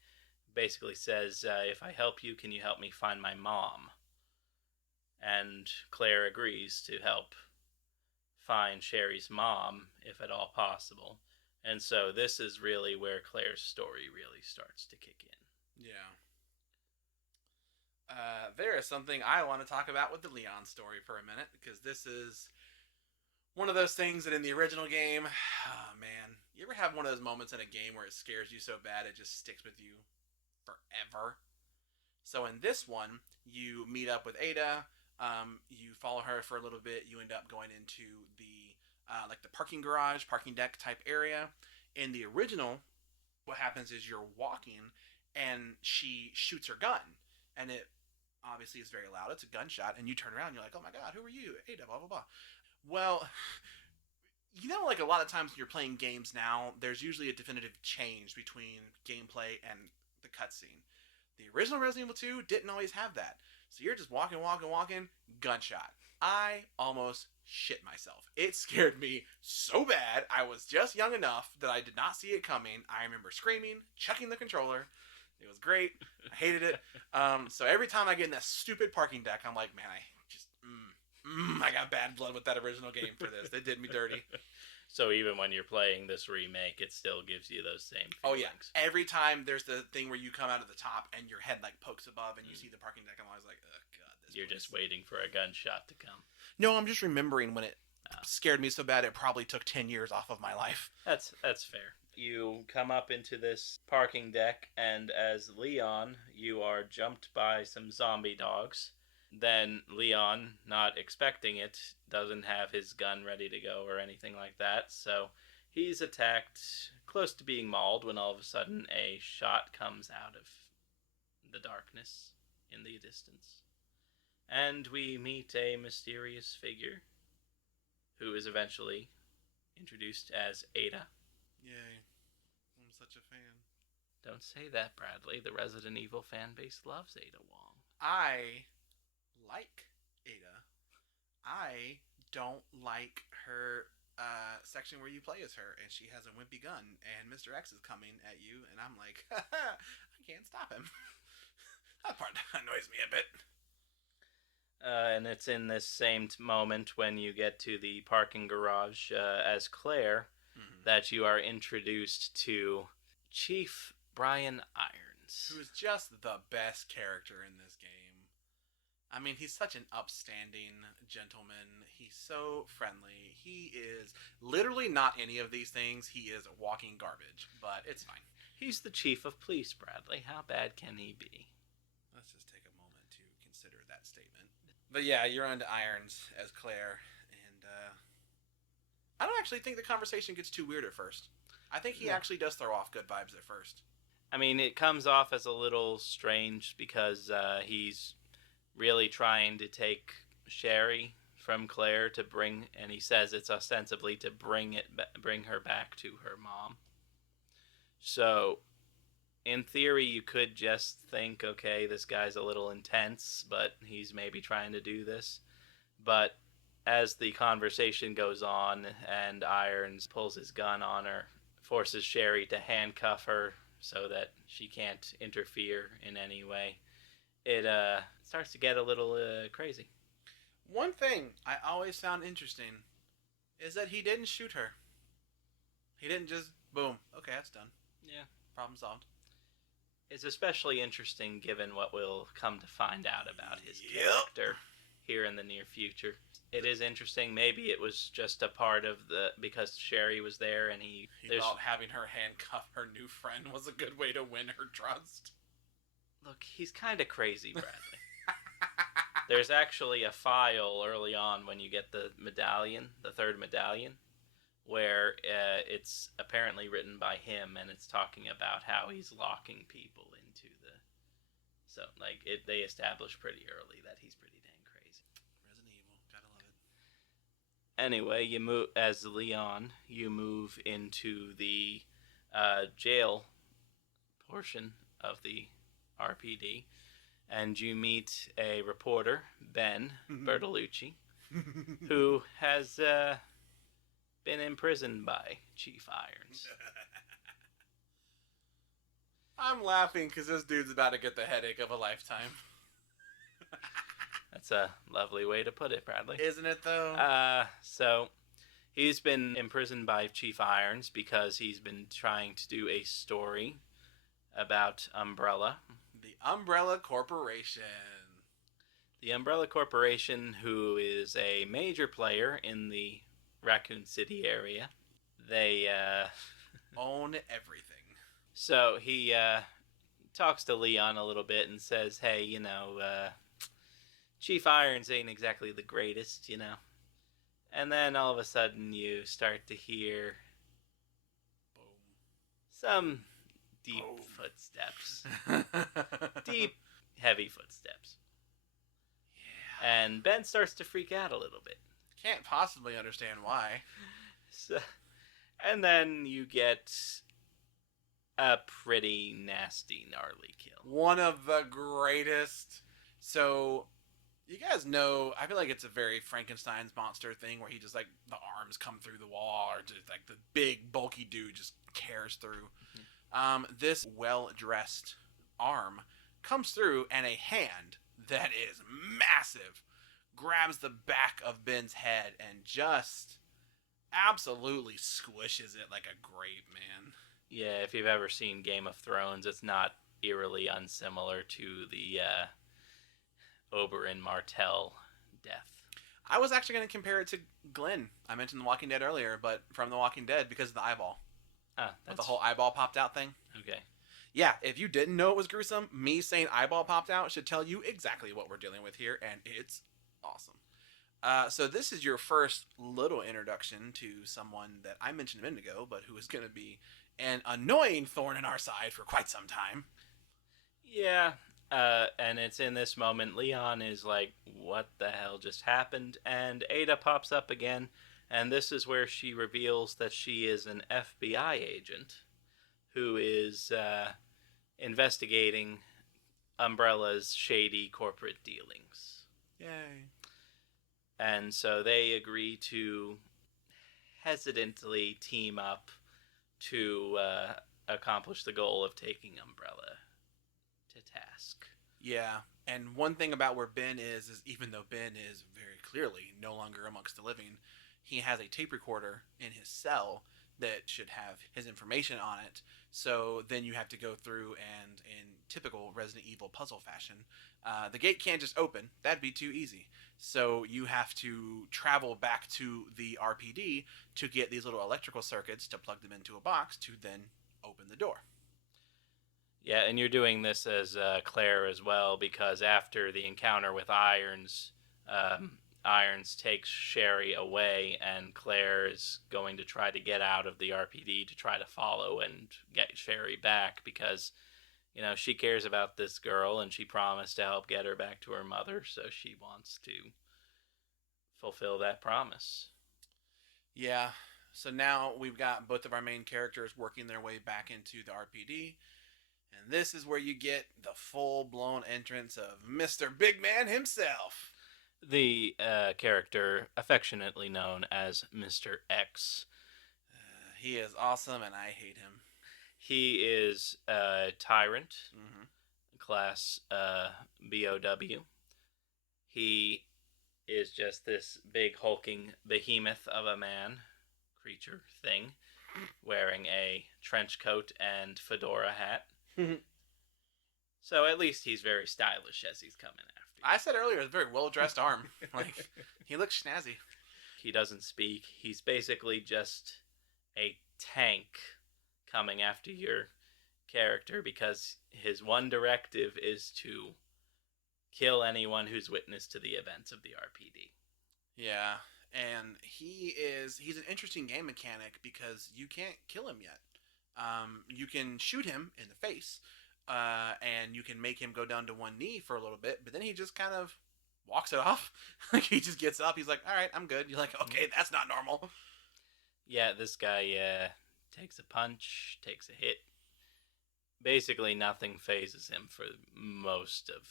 basically says, if I help you, can you help me find my mom? And Claire agrees to help find Sherry's mom, if at all possible. And so this is really where Claire's story really starts to kick in. Yeah. There is something I want to talk about with the Leon story for a minute, because this is one of those things that in the original game, oh man, you ever have one of those moments in a game where it scares you so bad it just sticks with you forever? So in this one, you meet up with Ada, you follow her for a little bit, you end up going into the like the parking garage, parking deck type area. In the original, what happens is you're walking and she shoots her gun, and it obviously is very loud. It's a gunshot, and you turn around and you're like, oh my god, who are you? Ada, blah blah blah. Well, you know, like a lot of times when you're playing games now, there's usually a definitive change between gameplay and the cutscene. The original Resident Evil 2 didn't always have that. So you're just walking, gunshot. I almost shit myself. It scared me so bad. I was just young enough that I did not see it coming. I remember screaming, chucking the controller. It was great. I hated it. So every time I get in that stupid parking deck, I'm like, man, I just, I got bad blood with that original game for this. They did me dirty. So even when you're playing this remake, it still gives you those same feelings. Oh yeah. Every time there's the thing where you come out of the top and your head like pokes above and you see the parking deck, I'm always like, oh god, this You're just waiting for a gunshot to come. No, I'm just remembering when it scared me so bad it probably took 10 years off of my life. That's fair. You come up into this parking deck, and as Leon, you are jumped by some zombie dogs. Then Leon, not expecting it, doesn't have his gun ready to go or anything like that, so he's attacked, close to being mauled, when all of a sudden a shot comes out of the darkness in the distance. And we meet a mysterious figure who is eventually introduced as Ada. Yay. I'm such a fan. Don't say that, Bradley. The Resident Evil fan base loves Ada Wong. I like Ada. I don't like her section where you play as her and she has a wimpy gun and Mr. X is coming at you and I'm like, I can't stop him. That part annoys me a bit. And it's in this same moment when you get to the parking garage as Claire that you are introduced to Chief Brian Irons. Who is just the best character in this game. I mean, he's such an upstanding gentleman. He's so friendly. He is literally not any of these things. He is walking garbage, but it's fine. He's the chief of police, Bradley. How bad can he be? Let's just take a moment to consider that statement. But yeah, you're on to Irons as Claire, and I don't actually think the conversation gets too weird at first. I think he actually does throw off good vibes at first. I mean, it comes off as a little strange because he's really trying to take Sherry from Claire to bring, and he says it's ostensibly to bring her back to her mom. So, in theory, you could just think, okay, this guy's a little intense, but he's maybe trying to do this. But as the conversation goes on and Irons pulls his gun on her, forces Sherry to handcuff her so that she can't interfere in any way, it starts to get a little crazy. One thing I always found interesting is that he didn't shoot her. He didn't just, boom, okay, that's done. Yeah. Problem solved. It's especially interesting given what we'll come to find out about his character here in the near future. It is interesting. Maybe it was just a part of because Sherry was there and he thought having her handcuff her new friend was a good way to win her trust. Look, he's kind of crazy, Bradley. There's actually a file early on when you get the medallion, the third medallion, where it's apparently written by him, and it's talking about how he's locking people into the. So like they establish pretty early that he's pretty dang crazy. Resident Evil, gotta love it. Anyway, you move as Leon. You move into the jail portion of the RPD, and you meet a reporter, Ben Bertolucci, who has been imprisoned by Chief Irons. I'm laughing because this dude's about to get the headache of a lifetime. That's a lovely way to put it, Bradley. Isn't it, though? So he's been imprisoned by Chief Irons because he's been trying to do a story about Umbrella. The Umbrella Corporation. The Umbrella Corporation, who is a major player in the Raccoon City area. They own everything. So he talks to Leon a little bit and says, hey, Chief Irons ain't exactly the greatest, And then all of a sudden you start to hear some deep footsteps. Deep, heavy footsteps. Yeah. And Ben starts to freak out a little bit. Can't possibly understand why. And then you get a pretty nasty, gnarly kill. One of the greatest. So, you guys know, I feel like it's a very Frankenstein's monster thing where he just, like, the arms come through the wall, or just, like, the big, bulky dude just tears through. Mm-hmm. This well-dressed arm comes through, and a hand that is massive grabs the back of Ben's head and just absolutely squishes it like a grape, man. Yeah, if you've ever seen Game of Thrones, it's not eerily unsimilar to the Oberyn Martell death. I was actually going to compare it to Glenn. I mentioned The Walking Dead earlier, but from The Walking Dead because of the eyeball. With the whole eyeball popped out thing. Okay. Yeah, if you didn't know it was gruesome, me saying eyeball popped out should tell you exactly what we're dealing with here, and it's awesome. So this is your first little introduction to someone that I mentioned a minute ago, but who is going to be an annoying thorn in our side for quite some time. Yeah, and it's in this moment, Leon is like, what the hell just happened? And Ada pops up again, and this is where she reveals that she is an FBI agent who is investigating Umbrella's shady corporate dealings. Yay. And so they agree to hesitantly team up to accomplish the goal of taking Umbrella to task. Yeah, and one thing about where Ben is even though Ben is very clearly no longer amongst the living, he has a tape recorder in his cell that should have his information on it. So then you have to go through and, in typical Resident Evil puzzle fashion, the gate can't just open. That'd be too easy. So you have to travel back to the RPD to get these little electrical circuits to plug them into a box to then open the door. Yeah, and you're doing this as Claire as well, because after the encounter with Irons, Irons takes Sherry away, and Claire is going to try to get out of the RPD to try to follow and get Sherry back, because, she cares about this girl, and she promised to help get her back to her mother, so she wants to fulfill that promise. Yeah, so now we've got both of our main characters working their way back into the RPD, and this is where you get the full-blown entrance of Mr. Big Man himself. The character affectionately known as Mr. X. He is awesome, and I hate him. He is a tyrant, class BOW. He is just this big hulking behemoth of a man, creature, thing, wearing a trench coat and fedora hat. So at least he's very stylish as he's coming after you. I said earlier, it's a very well-dressed arm. He looks snazzy. He doesn't speak. He's basically just a tank coming after your character, because his one directive is to kill anyone who's witness to the events of the RPD. Yeah, and he's an interesting game mechanic because you can't kill him yet. You can shoot him in the face, and you can make him go down to one knee for a little bit, but then he just kind of walks it off. Like he just gets up. He's like, "All right, I'm good." You're like, "Okay, that's not normal." Yeah, this guy takes a punch, takes a hit. Basically, nothing phases him for most of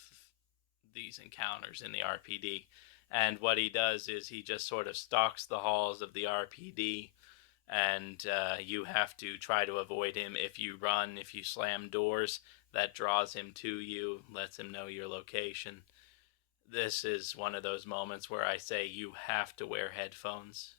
these encounters in the RPD. And what he does is he just sort of stalks the halls of the RPD, and you have to try to avoid him. If you run, if you slam doors, that draws him to you, lets him know your location. This is one of those moments where I say you have to wear headphones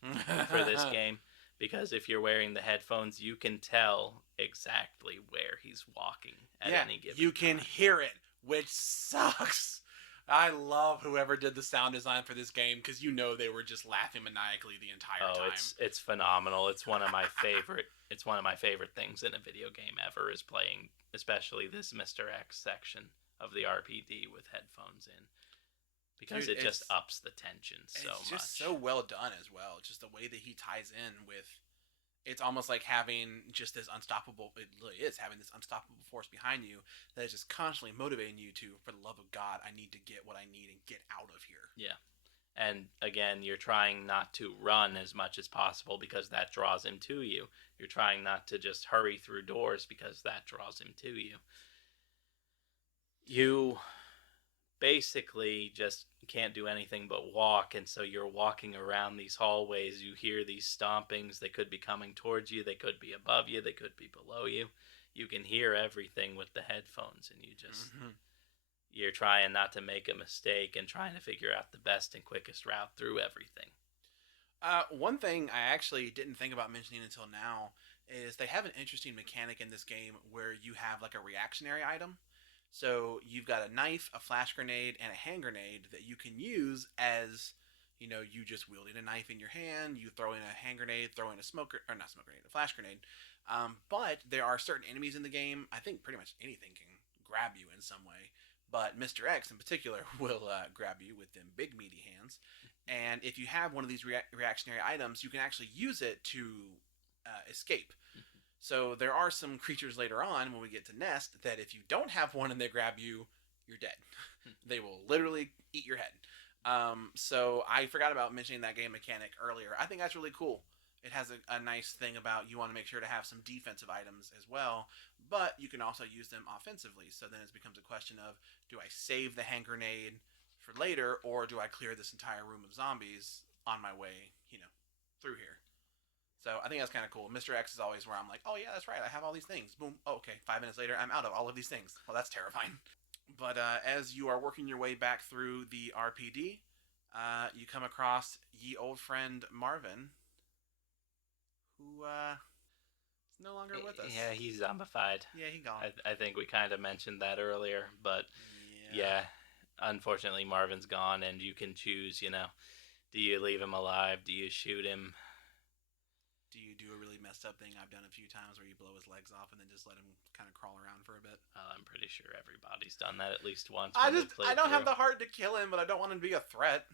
for this game, because if you're wearing the headphones, you can tell exactly where he's walking at Yeah, any given you can time. hear it, which sucks. I love whoever did the sound design for this game because you know they were just laughing maniacally the entire Oh, time. it's phenomenal. It's one of my favorite. It's one of my favorite things in a video game ever is playing, especially this Mr. X section of the RPD with headphones in, because Dude, it just ups the tension so it's just much. so well done as well. Just the way that he ties in with it's almost like having just this unstoppable it really is having this unstoppable force behind you that is just constantly motivating you to, for the love of God, I need to get what I need and get out of here. Yeah. And again, you're trying not to run as much as possible because that draws him to you. You're trying not to just hurry through doors because that draws him to you. You basically just can't do anything but walk, and so you're walking around these hallways. You hear these stompings. They could be coming towards you, they could be above you, they could be below you. You can hear everything with the headphones, and Mm-hmm. you're trying not to make a mistake and trying to figure out the best and quickest route through everything. One thing I actually didn't think about mentioning until now is they have an interesting mechanic in this game where you have like a reactionary item. So you've got a knife, a flash grenade, and a hand grenade that you can use as, you just wielding a knife in your hand, you throw in a hand grenade, throw in a or not smoke grenade, a flash grenade. But there are certain enemies in the game. I think pretty much anything can grab you in some way. But Mr. X in particular will grab you with them big meaty hands. And if you have one of these reactionary items, you can actually use it to escape. So there are some creatures later on when we get to Nest that if you don't have one and they grab you, you're dead. They will literally eat your head. So I forgot about mentioning that game mechanic earlier. I think that's really cool. It has a nice thing about you want to make sure to have some defensive items as well, but you can also use them offensively. So then it becomes a question of, do I save the hand grenade for later, or do I clear this entire room of zombies on my way, through here? So I think that's kind of cool. Mr. X is always where I'm like, oh yeah, that's right. I have all these things. Boom. Oh, okay. 5 minutes later, I'm out of all of these things. Well, that's terrifying. But as you are working your way back through the RPD, you come across ye old friend Marvin, who is no longer with us. Yeah, he's zombified. Yeah, he gone. I think we kind of mentioned that earlier, but Yeah. yeah, unfortunately, Marvin's gone, and you can choose, do you leave him alive? Do you shoot him? Do you do a really messed up thing I've done a few times where you blow his legs off and then just let him kind of crawl around for a bit? I'm pretty sure everybody's done that at least once I when they just I played don't have through. the heart to kill him, but I don't want him to be a threat.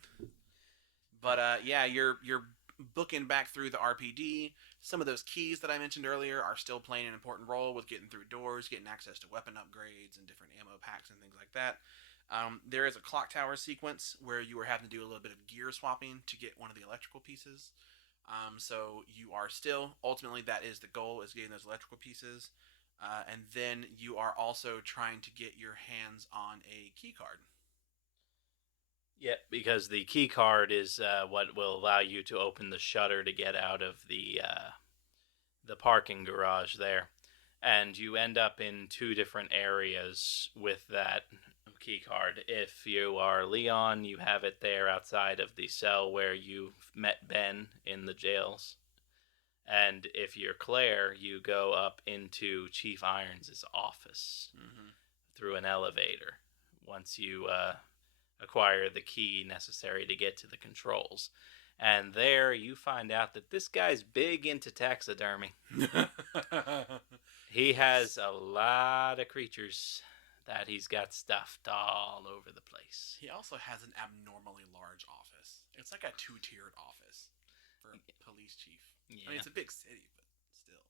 But yeah, you're booking back through the RPD. Some of those keys that I mentioned earlier are still playing an important role with getting through doors, getting access to weapon upgrades and different ammo packs and things like that. There is a clock tower sequence where you are having to do a little bit of gear swapping to get one of the electrical pieces. So you are still ultimately that is the goal, is getting those electrical pieces, and then you are also trying to get your hands on a key card. Yeah, because the key card is what will allow you to open the shutter to get out of the parking garage there, and you end up in two different areas with that key card. If you are Leon, you have it there outside of the cell where you met Ben in the jails. And if you're Claire, you go up into Chief Irons' office Mm-hmm. through an elevator once you acquire the key necessary to get to the controls. And there you find out that this guy's big into taxidermy. He has a lot of creatures that he's got stuffed all over the place. He also has an abnormally large office. It's like a two-tiered office for a police chief. I mean, Yeah. it's a big city, but still.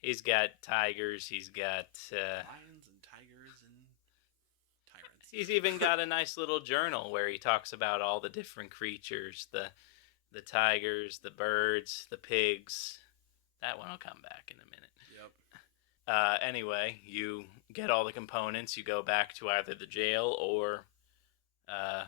He's got tigers. He's got. Lions and tigers and tyrants. He's even got a nice little journal where he talks about all the different creatures, the tigers, the birds, the pigs. That one will come back in a minute. Yep. Anyway, you get all the components. You go back to either the jail or uh,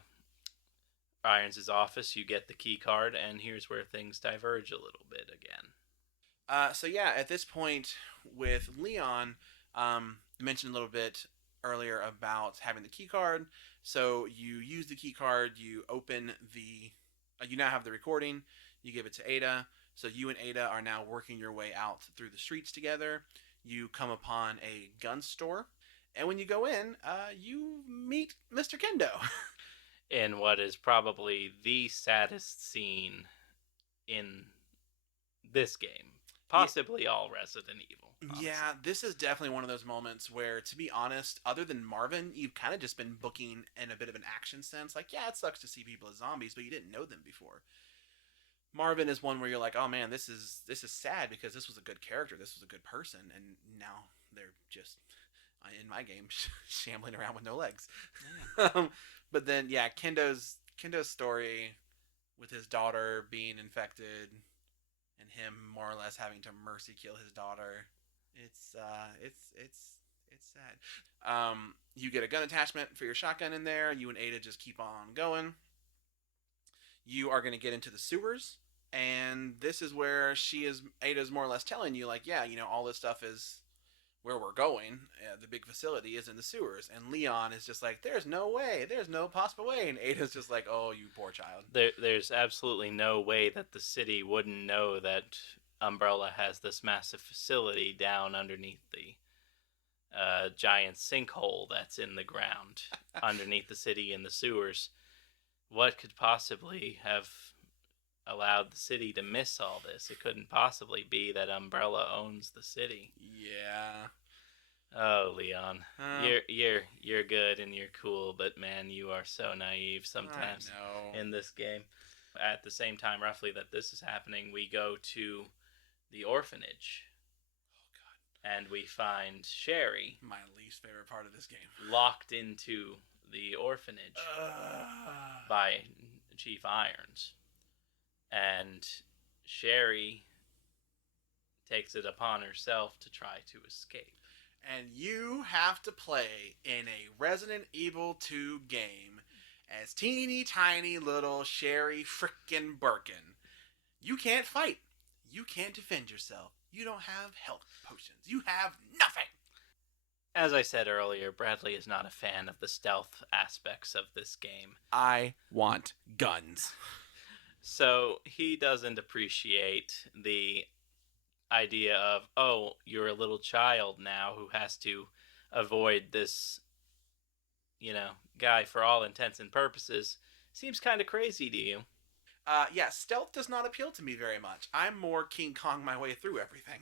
Irons' office. You get the key card, and here's where things diverge a little bit again. So yeah, at this point with Leon, I mentioned a little bit earlier about having the key card. So you use the key card, you open the, you now have the recording, you give it to Ada. So you and Ada are now working your way out through the streets together. You come upon a gun store, and when you go in, you meet Mr. Kendo. In what is probably the saddest scene in this game, possibly all Resident Evil. Honestly. Yeah, this is definitely one of those moments where, to be honest, other than Marvin, you've kind of just been booking in a bit of an action sense. Like, yeah, it sucks to see people as zombies, but you didn't know them before. Marvin is one where you're like, oh man, this is sad because this was a good character, this was a good person, and now they're just in my game shambling around with no legs. Yeah. But then, yeah, Kendo's story with his daughter being infected and him more or less having to mercy kill his daughter. It's sad. You get a gun attachment for your shotgun in there. You and Ada just keep on going. You are going to get into the sewers, and this is where Ada's more or less telling you, like, yeah, all this stuff is where we're going. The big facility is in the sewers, and Leon is just like, there's no way, there's no possible way, and Ada's just like, oh, you poor child. There's absolutely no way that the city wouldn't know that Umbrella has this massive facility down underneath the giant sinkhole that's in the ground underneath the city in the sewers. What could possibly have allowed the city to miss all this? It couldn't possibly be that Umbrella owns the city. Yeah. Oh, Leon, you're good and you're cool, but man, you are so naive sometimes in this game. At the same time, roughly, that this is happening, we go to the orphanage. Oh God. And we find Sherry, my least favorite part of this game, locked into the orphanage by Chief Irons. And Sherry takes it upon herself to try to escape. And you have to play in a Resident Evil 2 game as teeny tiny little Sherry frickin' Birkin. You can't fight. You can't defend yourself. You don't have health potions. You have nothing. As I said earlier, Bradley is not a fan of the stealth aspects of this game. I want guns. So he doesn't appreciate the idea of, oh, you're a little child now who has to avoid this, guy for all intents and purposes. Seems kind of crazy to you. Yeah, stealth does not appeal to me very much. I'm more King Kong my way through everything.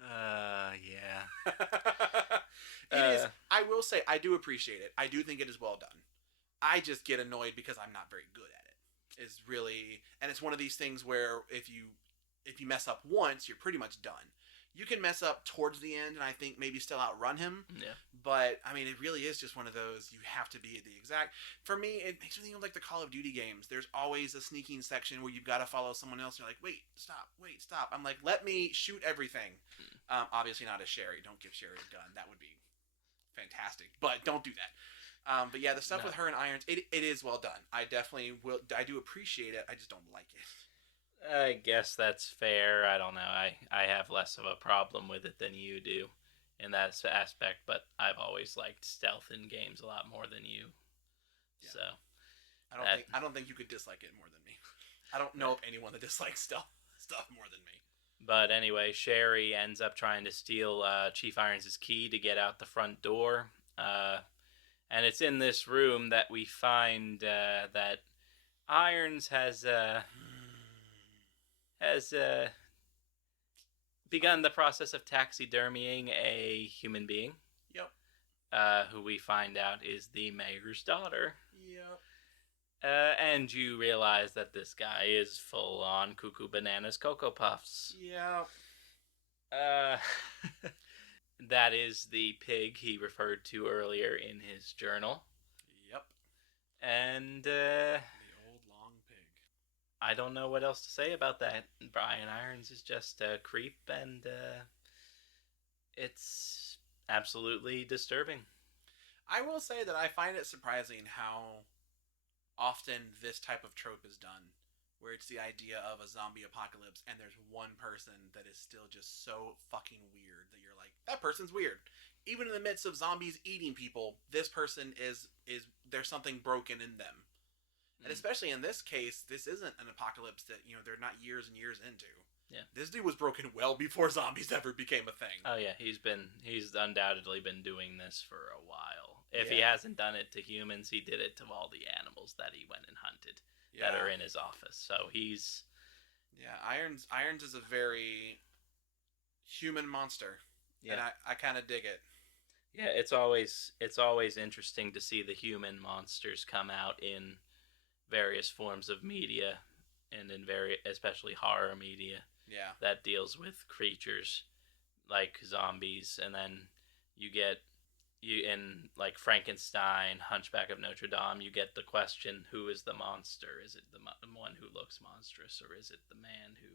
Yeah. It is. I will say, I do appreciate it. I do think it is well done. I just get annoyed because I'm not very good at it. It's really, and it's one of these things where if you mess up once, you're pretty much done. You can mess up towards the end, and I think maybe still outrun him. Yeah. But I mean, it really is just one of those. You have to be the exact. For me, it makes me think of like the Call of Duty games. There's always a sneaking section where you've got to follow someone else. And you're like, wait, stop. I'm like, let me shoot everything. Obviously not as Sherry. Don't give Sherry a gun. That would be fantastic. But don't do that. But yeah, the stuff with her and Irons, it is well done. I definitely will. I do appreciate it. I just don't like it. I guess that's fair. I don't know. I have less of a problem with it than you do in that aspect, but I've always liked stealth in games a lot more than you. Yeah. So I don't think you could dislike it more than me. I don't know of anyone that dislikes stealth stuff more than me. But anyway, Sherry ends up trying to steal Chief Irons' key to get out the front door. And it's in this room that we find that Irons has begun the process of taxidermying a human being. Yep. Who we find out is the mayor's daughter. Yep. And you realize that this guy is full on Cuckoo Bananas Cocoa Puffs. Yeah. Uh, that is the pig he referred to earlier in his journal. Yep. And The old long pig. I don't know what else to say about that. Brian Irons is just a creep, and it's absolutely disturbing. I will say that I find it surprising how often this type of trope is done, where it's the idea of a zombie apocalypse and there's one person that is still just so fucking weird that you're like, that person's weird. Even in the midst of zombies eating people, this person is there's something broken in them. And Mm. especially in this case, this isn't an apocalypse that, they're not years and years into. Yeah. This dude was broken well before zombies ever became a thing. Oh yeah, he's undoubtedly been doing this for a while. If he Yeah. hasn't done it to humans, he did it to all the animals that he went and hunted that are in his office. So he's Yeah, Irons is a very human monster. yeah. And I kind of dig it. Yeah, it's always interesting to see the human monsters come out in various forms of media and in very especially horror media Yeah. that deals with creatures like zombies, and then you get you in like Frankenstein, Hunchback of Notre Dame, you get the question, who is the monster? Is it the one who looks monstrous, or is it the man who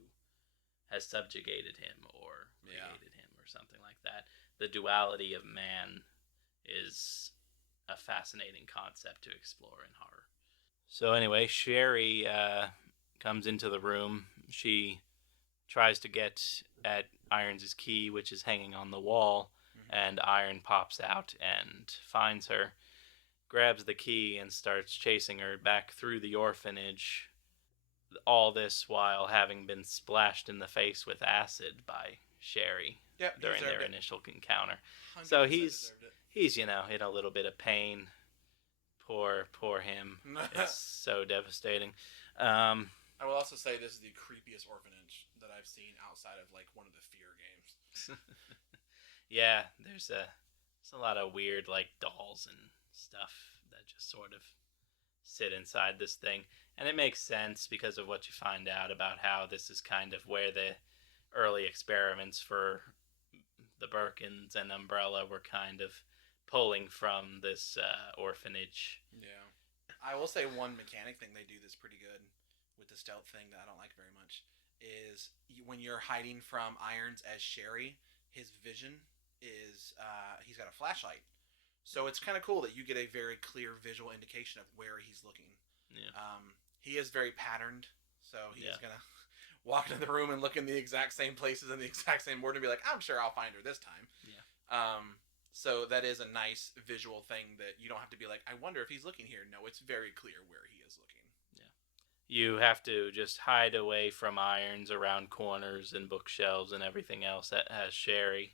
has subjugated him or created him or something like that? The duality of man is a fascinating concept to explore in horror. So anyway, Sherry comes into the room. She tries to get at Irons' key, which is hanging on the wall, and Iron pops out and finds her, grabs the key, and starts chasing her back through the orphanage. All this while having been splashed in the face with acid by Sherry during their initial encounter. So he's in a little bit of pain. Poor him. It's so devastating. I will also say this is the creepiest orphanage that I've seen outside of like one of the Fear games. Yeah, there's a lot of weird like dolls and stuff that just sort of sit inside this thing, and it makes sense because of what you find out about how this is kind of where the early experiments for the Birkins and Umbrella were kind of pulling from this orphanage. Yeah. I will say one mechanic thing they do that's pretty good with the stealth thing that I don't like very much is when you're hiding from Irons as Sherry, his vision is he's got a flashlight. So it's kind of cool that you get a very clear visual indication of where he's looking. Yeah. He is very patterned, so he's Yeah. gonna walk into the room and look in the exact same places in the exact same order and be like, I'm sure I'll find her this time. Yeah. So that is a nice visual thing that you don't have to be like, I wonder if he's looking here. No, it's very clear where he is looking. Yeah. You have to just hide away from Irons around corners and bookshelves and everything else that has Sherry.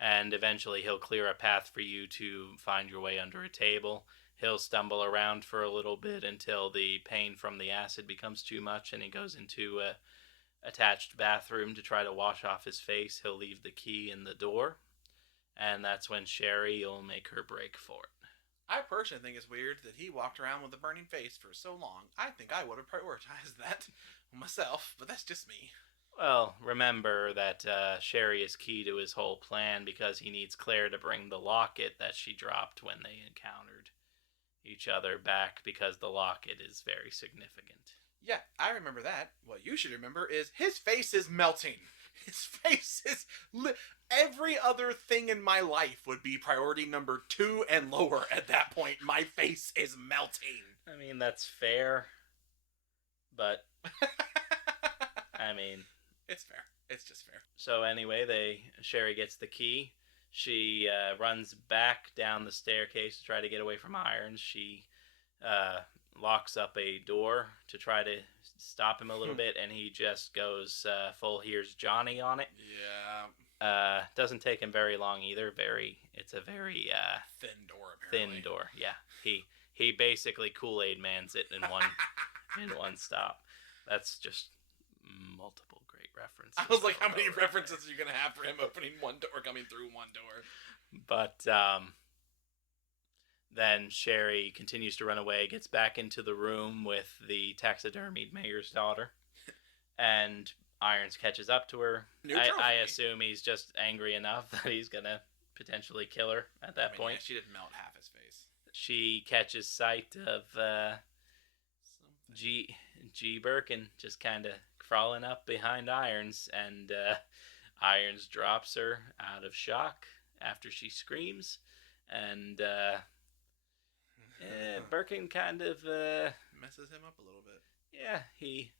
And eventually he'll clear a path for you to find your way under a table. He'll stumble around for a little bit until the pain from the acid becomes too much and he goes into a attached bathroom to try to wash off his face. He'll leave the key in the door, and that's when Sherry will make her break for it. I personally think it's weird that he walked around with a burning face for so long. I think I would have prioritized that myself, but that's just me. Well, remember that Sherry is key to his whole plan because he needs Claire to bring the locket that she dropped when they encountered each other back, because the locket is very significant. Yeah, I remember that. What you should remember is his face is melting. His face is every other thing in my life would be priority number 2 and lower at that point. My face is melting. I mean, that's fair, but I mean, it's fair. It's just fair. So anyway, Sherry gets the key. She runs back down the staircase to try to get away from Irons. She locks up a door to try to stop him a little bit, and he just goes full "Here's Johnny" on it. Yeah. Doesn't take him very long either. It's a very thin door. Apparently. Thin door. Yeah. He basically Kool-Aid Mans it in one stop. That's just multiple great references. I was like, how many references are you gonna have for him opening one door, coming through one door? But Then Sherry continues to run away, gets back into the room with the taxidermied mayor's daughter, and Irons catches up to her. New I trophy. assume he's just angry enough that he's gonna potentially kill her at that point. Yeah, she did melt half his face. She catches sight of G Birkin just kind of crawling up behind Irons, and Irons drops her out of shock after she screams, and Birkin kind of messes him up a little bit. Yeah, he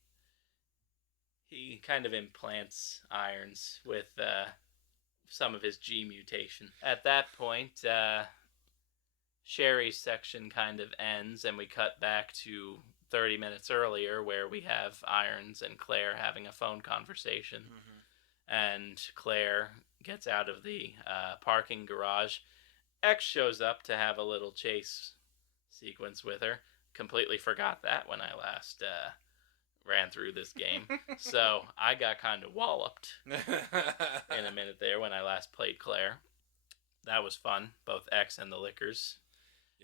kind of implants Irons with some of his G mutation. At that point, Sherry's section kind of ends, and we cut back to 30 minutes earlier, where we have Irons and Claire having a phone conversation. Mm-hmm. And Claire gets out of the parking garage. X shows up to have a little chase sequence with her. Completely forgot that when I last ran through this game. So I got kind of walloped in a minute there when I last played Claire. That was fun, both X and the Lickers.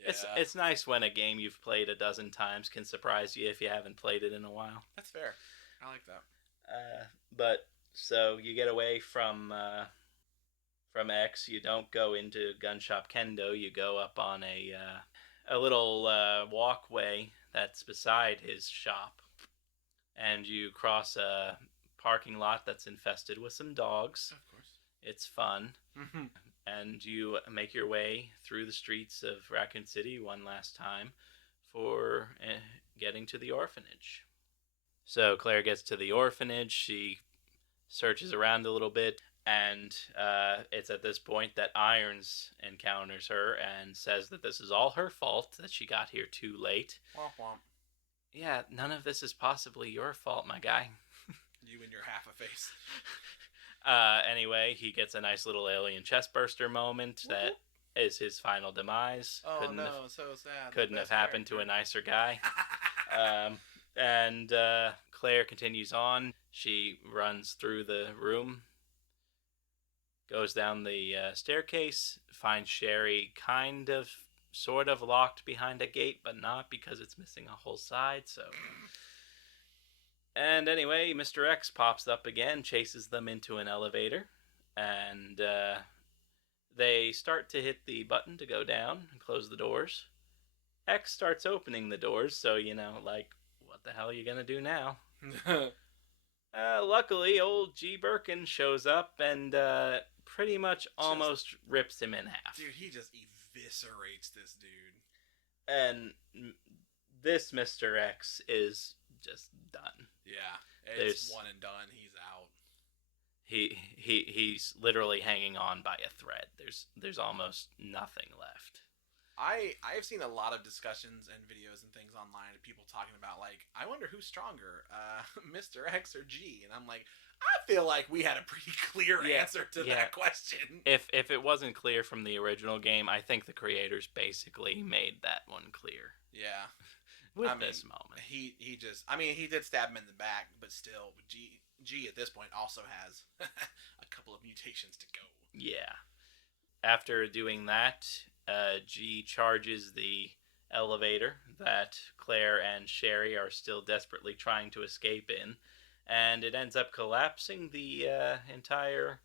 Yeah. It's nice when a game you've played a dozen times can surprise you if you haven't played it in a while. That's fair. I like that. But so you get away from X. You don't go into Gun Shop Kendo. You go up on a little walkway that's beside his shop, and you cross a parking lot that's infested with some dogs. Of course. It's fun. And you make your way through the streets of Raccoon City one last time for getting to the orphanage. So Claire gets to the orphanage. She searches around a little bit, and it's at this point that Irons encounters her and says that this is all her fault, that she got here too late. Womp womp. Yeah, none of this is possibly your fault, my guy. You and your half a face. Anyway, he gets a nice little alien chestburster moment that is his final demise. Oh, so sad. Couldn't have happened to a nicer guy. And Claire continues on. She runs through the room, goes down the staircase, finds Sherry sort of locked behind a gate, but not, because it's missing a whole side, so... And anyway, Mr. X pops up again, chases them into an elevator, and they start to hit the button to go down and close the doors. X starts opening the doors, so, what the hell are you going to do now? Luckily, old G. Birkin shows up and pretty much almost rips him in half. Dude, he just eviscerates this dude. And this Mr. X is just done. Yeah, it's one and done. He's out. He's literally hanging on by a thread. There's almost nothing left. I've seen a lot of discussions and videos and things online of people talking about, like, I wonder who's stronger, Mr. X or G, and I'm like, I feel like we had a pretty clear answer to that question. If it wasn't clear from the original game, I think the creators basically made that one clear. Yeah. With this moment. He did stab him in the back, but still, G at this point also has a couple of mutations to go. Yeah. After doing that, G charges the elevator that Claire and Sherry are still desperately trying to escape in, and it ends up collapsing the entire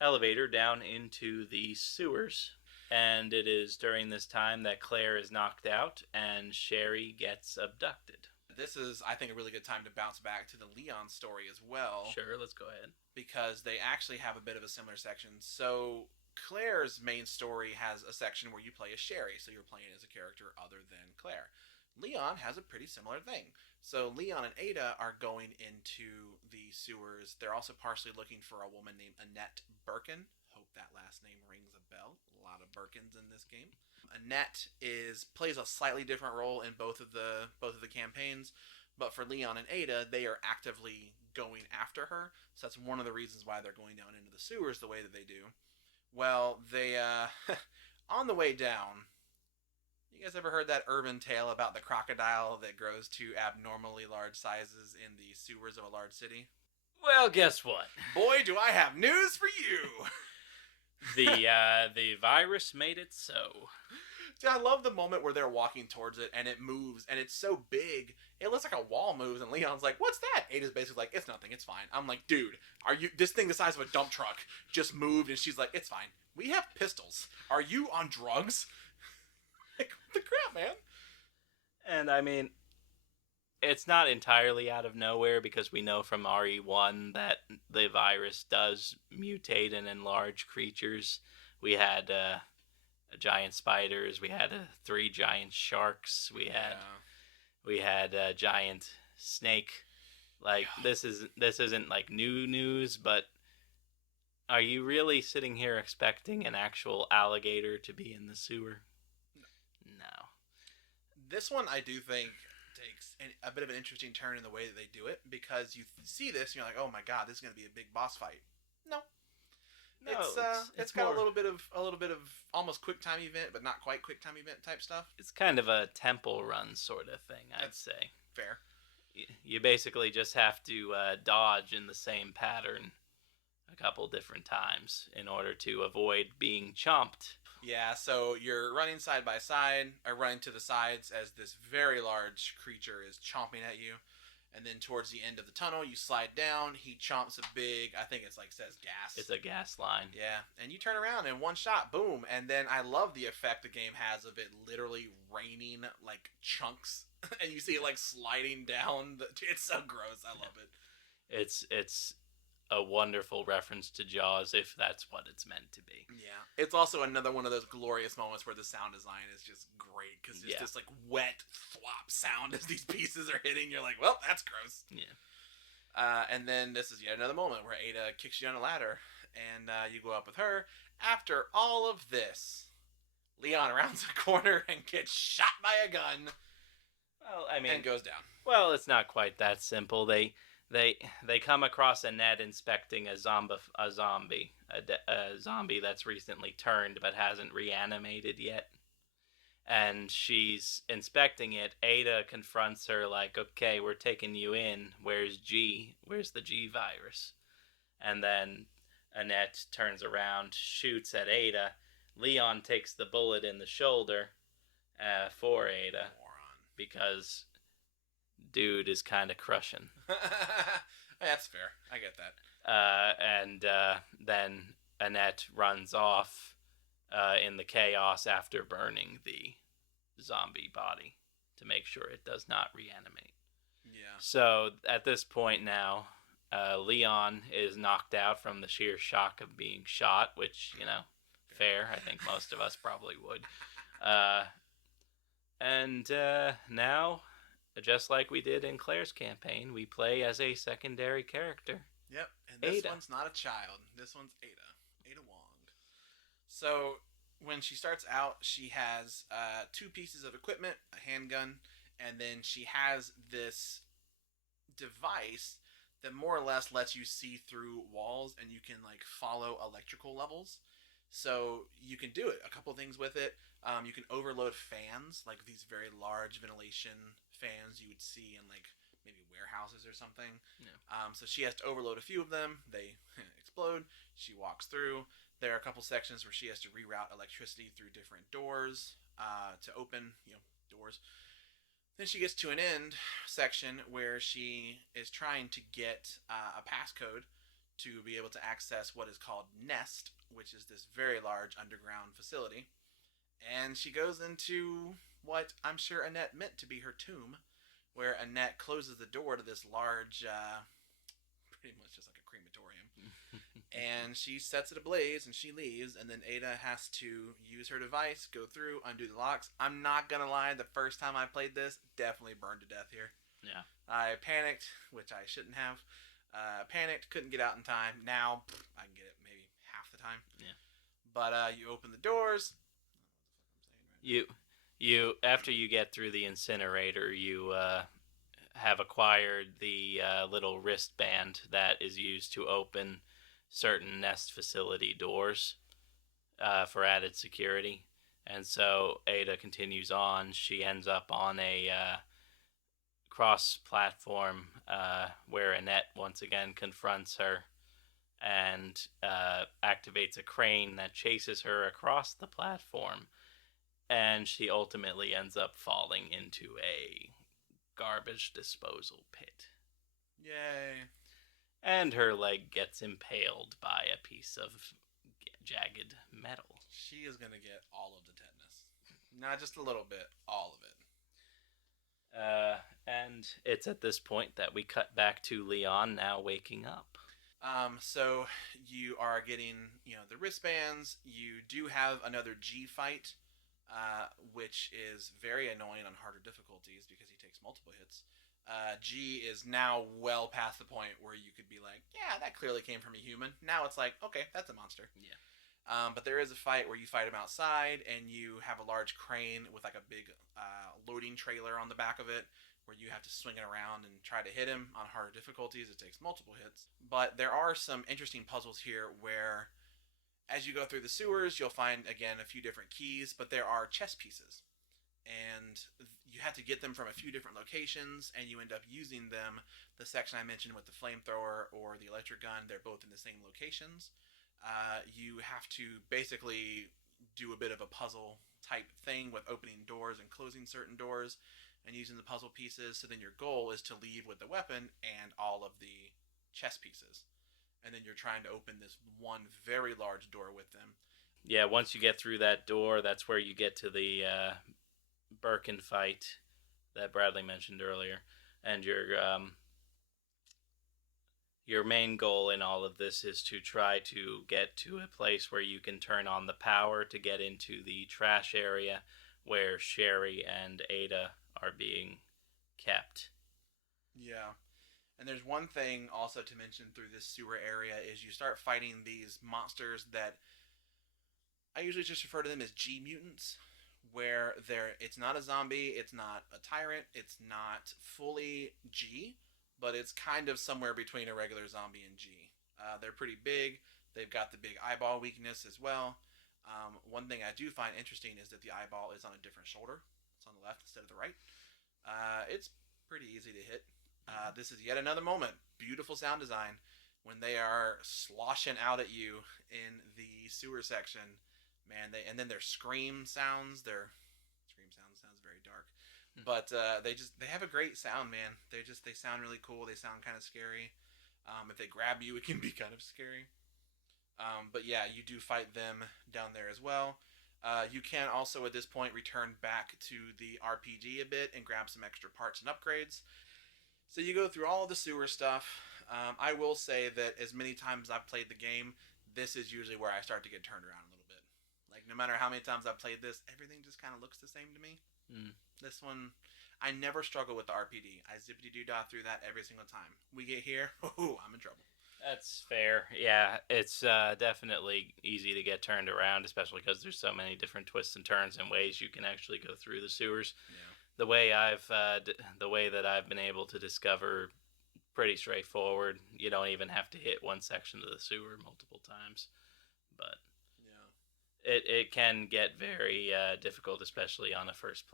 elevator down into the sewers. And it is during this time that Claire is knocked out and Sherry gets abducted. This is, I think, a really good time to bounce back to the Leon story as well. Sure, let's go ahead. Because they actually have a bit of a similar section. So Claire's main story has a section where you play as Sherry, so you're playing as a character other than Claire. Leon has a pretty similar thing. So Leon and Ada are going into the sewers. They're also partially looking for a woman named Annette Birkin. Hope that last name rings a bell. A lot of Birkins in this game. Annette plays a slightly different role in both of the campaigns, but for Leon and Ada, they are actively going after her. So that's one of the reasons why they're going down into the sewers the way that they do. Well, they on the way down, you guys ever heard that urban tale about the crocodile that grows to abnormally large sizes in the sewers of a large city? Well, guess what? Boy, do I have news for you! The virus made it so. See, I love the moment where they're walking towards it and it moves and it's so big, it looks like a wall moves. And Leon's like, "What's that?" Ada's basically like, "It's nothing. It's fine." I'm like, "Dude, are you? This thing the size of a dump truck just moved." And she's like, "It's fine. We have pistols. Are you on drugs?" Like, what the crap, man? And I mean, it's not entirely out of nowhere because we know from RE1 that the virus does mutate and enlarge creatures. We had giant spiders, we had 3 giant sharks, we had a giant snake. Like this isn't like new news, but are you really sitting here expecting an actual alligator to be in the sewer? No. This one I do think takes a bit of an interesting turn in the way that they do it because you see this and you're like, "Oh my god, this is going to be a big boss fight." No, No, it's it's got more. a little bit of almost quick time event, but not quite quick time event type stuff. It's kind of a temple run sort of thing, I'd That's say. fair. You basically just have to dodge in the same pattern a couple different times in order to avoid being chomped. Yeah, so you're running side by side, or running to the sides as this very large creature is chomping at you. And then towards the end of the tunnel, you slide down. He chomps a big, I think it's like says gas. It's a gas line. Yeah, and you turn around and one shot, boom. And then I love the effect the game has of it literally raining like chunks, and you see it like sliding down. It's so gross. I love it. It's a wonderful reference to Jaws if that's what it's meant to be. Yeah, it's also another one of those glorious moments where the sound design is just great because it's this like wet thwop sound as these pieces are hitting. You're like, well, that's gross. Yeah. And then this is yet another moment where Ada kicks you down a ladder, and you go up with her. After all of this, Leon rounds a corner and gets shot by a gun. Well, I mean, and goes down. Well, it's not quite that simple. They come across Annette inspecting a zombie that's recently turned but hasn't reanimated yet. And she's inspecting it. Ada confronts her like, "Okay, we're taking you in. Where's G? Where's the G virus?" And then Annette turns around, shoots at Ada. Leon takes the bullet in the shoulder for Ada because dude is kind of crushing. That's fair. I get that. And then Annette runs off in the chaos after burning the zombie body to make sure it does not reanimate. Yeah. So at this point now, Leon is knocked out from the sheer shock of being shot, which, fair. I think most of us probably would. And now, just like we did in Claire's campaign, we play as a secondary character. Yep, and this Ada. one's not a child. This one's Ada Wong. So when she starts out, she has 2 pieces of equipment, a handgun, and then she has this device that more or less lets you see through walls and you can like follow electrical levels. So you can do it. A couple things with it. You can overload fans, like these very large ventilation fans you would see in like maybe warehouses or something. Yeah. So she has to overload a few of them. They explode. She walks through. There are a couple sections where she has to reroute electricity through different doors to open, doors. Then she gets to an end section where she is trying to get a passcode to be able to access what is called Nest, which is this very large underground facility. And she goes into what I'm sure Annette meant to be her tomb, where Annette closes the door to this large, pretty much just like a crematorium. And she sets it ablaze and she leaves, and then Ada has to use her device, go through, undo the locks. I'm not gonna lie, the first time I played this, definitely burned to death here. Yeah. I panicked, which I shouldn't have. Panicked, couldn't get out in time. Now, I can get it maybe half the time. Yeah. But you open the doors. You after you get through the incinerator, you have acquired the little wristband that is used to open certain Nest facility doors for added security. And so Ada continues on. She ends up on a cross-platform where Annette once again confronts her and activates a crane that chases her across the platform. and she ultimately ends up falling into a garbage disposal pit. Yay. And her leg gets impaled by a piece of jagged metal. She is going to get all of the tetanus. Not just a little bit, all of it. And it's at this point that we cut back to Leon now waking up. So you are getting, the wristbands. You do have another G fight, which is very annoying on harder difficulties because he takes multiple hits. G is now well past the point where you could be like, yeah, that clearly came from a human. Now it's like, okay, that's a monster. Yeah. But there is a fight where you fight him outside, and you have a large crane with like a big loading trailer on the back of it, where you have to swing it around and try to hit him on harder difficulties. It takes multiple hits. But there are some interesting puzzles here where, as you go through the sewers, you'll find, again, a few different keys, but there are chess pieces. And you have to get them from a few different locations, and you end up using them. The section I mentioned with the flamethrower or the electric gun, they're both in the same locations. You have to basically do a bit of a puzzle type thing with opening doors and closing certain doors and using the puzzle pieces. So then your goal is to leave with the weapon and all of the chess pieces. And then you're trying to open this one very large door with them. Yeah, once you get through that door, that's where you get to the Birkin fight that Bradley mentioned earlier. And your main goal in all of this is to try to get to a place where you can turn on the power to get into the trash area where Sherry and Ada are being kept. Yeah. And there's one thing also to mention through this sewer area is you start fighting these monsters that I usually just refer to them as G mutants, where it's not a zombie, it's not a tyrant, it's not fully G, but it's kind of somewhere between a regular zombie and G. They're pretty big. They've got the big eyeball weakness as well. One thing I do find interesting is that the eyeball is on a different shoulder. It's on the left instead of the right. It's pretty easy to hit. This is yet another moment. Beautiful sound design when they are sloshing out at you in the sewer section. Man, and then their scream sounds. Their scream sounds very dark, but they have a great sound, man. They sound really cool. They sound kind of scary. If they grab you, it can be kind of scary. But yeah, you do fight them down there as well. You can also at this point return back to the RPG a bit and grab some extra parts and upgrades. So you go through all of the sewer stuff. I will say that as many times I've played the game, this is usually where I start to get turned around a little bit. Like, no matter how many times I've played this, everything just kind of looks the same to me. Mm. This one, I never struggle with the RPD. I zippity-doo-dah through that every single time. We get here, I'm in trouble. That's fair. Yeah, it's definitely easy to get turned around, especially because there's so many different twists and turns and ways you can actually go through the sewers. Yeah. The way that I've been able to discover, pretty straightforward. You don't even have to hit one section of the sewer multiple times, but yeah, it can get very difficult, especially on a first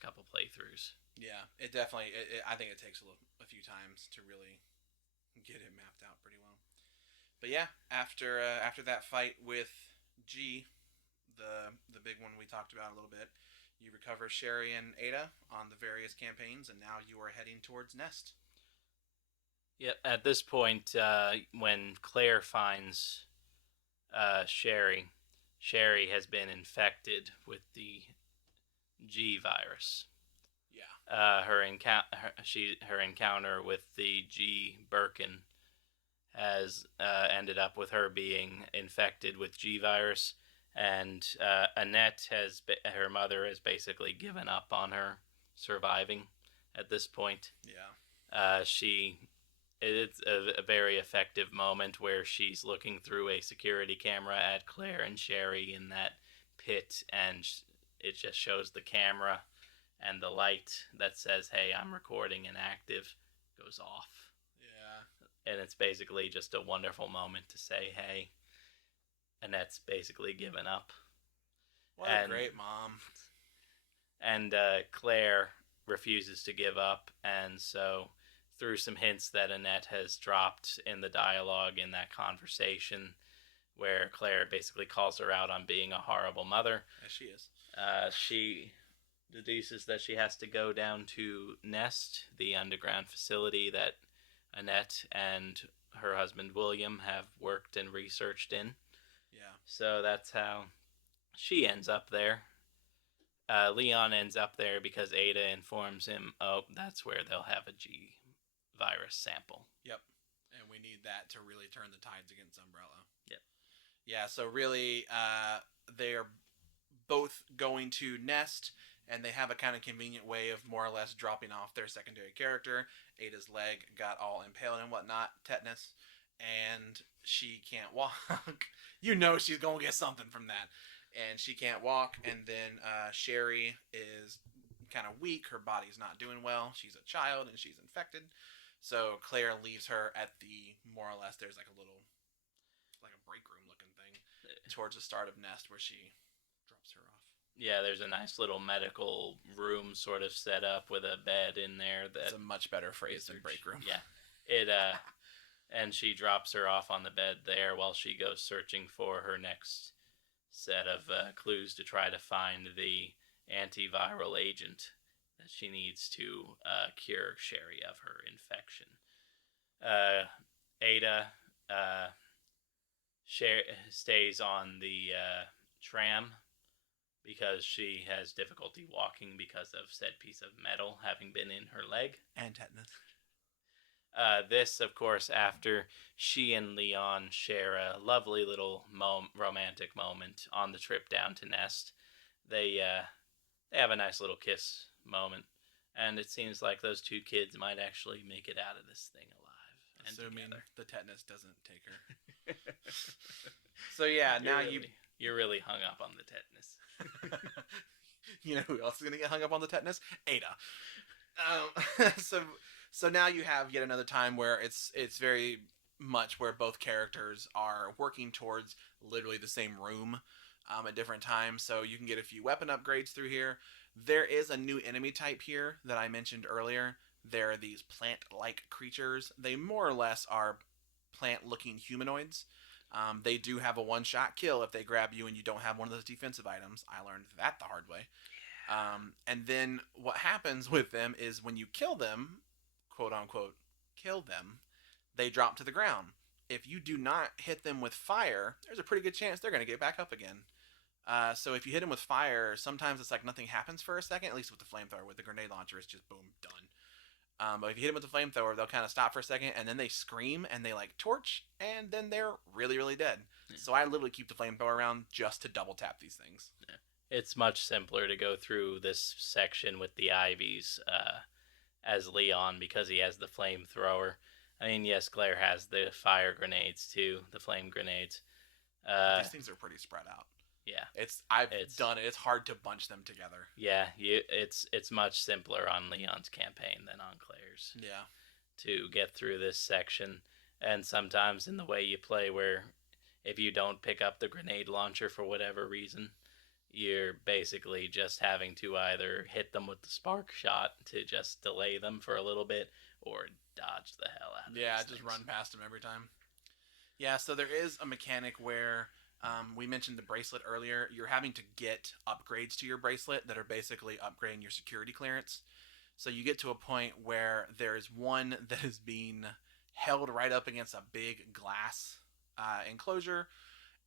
couple playthroughs. Yeah, it definitely. I think it takes a few times to really get it mapped out pretty well. But yeah, after that fight with G, the big one we talked about a little bit, you recover Sherry and Ada on the various campaigns, and now you are heading towards Nest. Yep. At this point, when Claire finds Sherry, Sherry has been infected with the G virus. Yeah. Her encounter with the G Birkin has ended up with her being infected with G virus, and Annette her mother has basically given up on her surviving at this point. Yeah. It's a very effective moment where she's looking through a security camera at Claire and Sherry in that pit, and it just shows the camera, and the light that says, "Hey, I'm recording and active," goes off. Yeah. And it's basically just a wonderful moment to say, "Hey," Annette's basically given up. What a great mom. And Claire refuses to give up, and so through some hints that Annette has dropped in the dialogue in that conversation, where Claire basically calls her out on being a horrible mother. As she is. She deduces that she has to go down to Nest, the underground facility that Annette and her husband William have worked and researched in. Yeah. So that's how she ends up there. Leon ends up there because Ada informs him, oh, that's where they'll have a G virus sample. Yep. And we need that to really turn the tides against Umbrella. Yep. Yeah, so really, they're both going to Nest, and they have a kind of convenient way of more or less dropping off their secondary character. Ada's leg got all impaled and whatnot, tetanus, and she can't walk. You know she's going to get something from that. And she can't walk, and then Sherry is kind of weak. Her body's not doing well. She's a child, and she's infected. So Claire leaves her at the, more or less, there's like a little, like a break room looking thing towards the start of Nest where she drops her off. Yeah, there's a nice little medical room sort of set up with a bed in there. That's a much better phrase than break room. Yeah, it and she drops her off on the bed there while she goes searching for her next set of clues to try to find the antiviral agent that she needs to cure Sherry of her infection. Ada stays on the tram because she has difficulty walking because of said piece of metal having been in her leg. And tetanus. This, of course, after she and Leon share a lovely little romantic moment on the trip down to Nest. They have a nice little kiss moment, and it seems like those two kids might actually make it out of this thing alive. Assuming the tetanus doesn't take her. So yeah, now you're really hung up on the tetanus. You know who else is gonna get hung up on the tetanus? Ada. So now you have yet another time where it's very much where both characters are working towards literally the same room at different times. So you can get a few weapon upgrades through here. There is a new enemy type here that I mentioned earlier. There are these plant-like creatures. They more or less are plant-looking humanoids. They do have a one-shot kill if they grab you and you don't have one of those defensive items. I learned that the hard way. And then what happens with them is when you kill them, quote unquote, kill them, they drop to the ground. If you do not hit them with fire, there's a pretty good chance they're going to get back up again. So if you hit them with fire, sometimes it's like nothing happens for a second, at least with the flamethrower. With the grenade launcher, it's just boom, done. But if you hit them with the flamethrower, they'll kind of stop for a second, and then they scream, and they like torch, and then they're really, really dead. Yeah. So I literally keep the flamethrower around just to double tap these things. Yeah. It's much simpler to go through this section with the Ivies as Leon because he has the flamethrower. I mean, yes, Claire has the fire grenades too, the flame grenades. These things are pretty spread out. Yeah, I've done it. It's hard to bunch them together. Yeah, it's much simpler on Leon's campaign than on Claire's. Yeah, to get through this section, and sometimes in the way you play, where if you don't pick up the grenade launcher for whatever reason, you're basically just having to either hit them with the spark shot to just delay them for a little bit, or dodge the hell out of them. Yeah, just run past them every time. Yeah, so there is a mechanic where we mentioned the bracelet earlier. You're having to get upgrades to your bracelet that are basically upgrading your security clearance. So you get to a point where there's one that is being held right up against a big glass enclosure,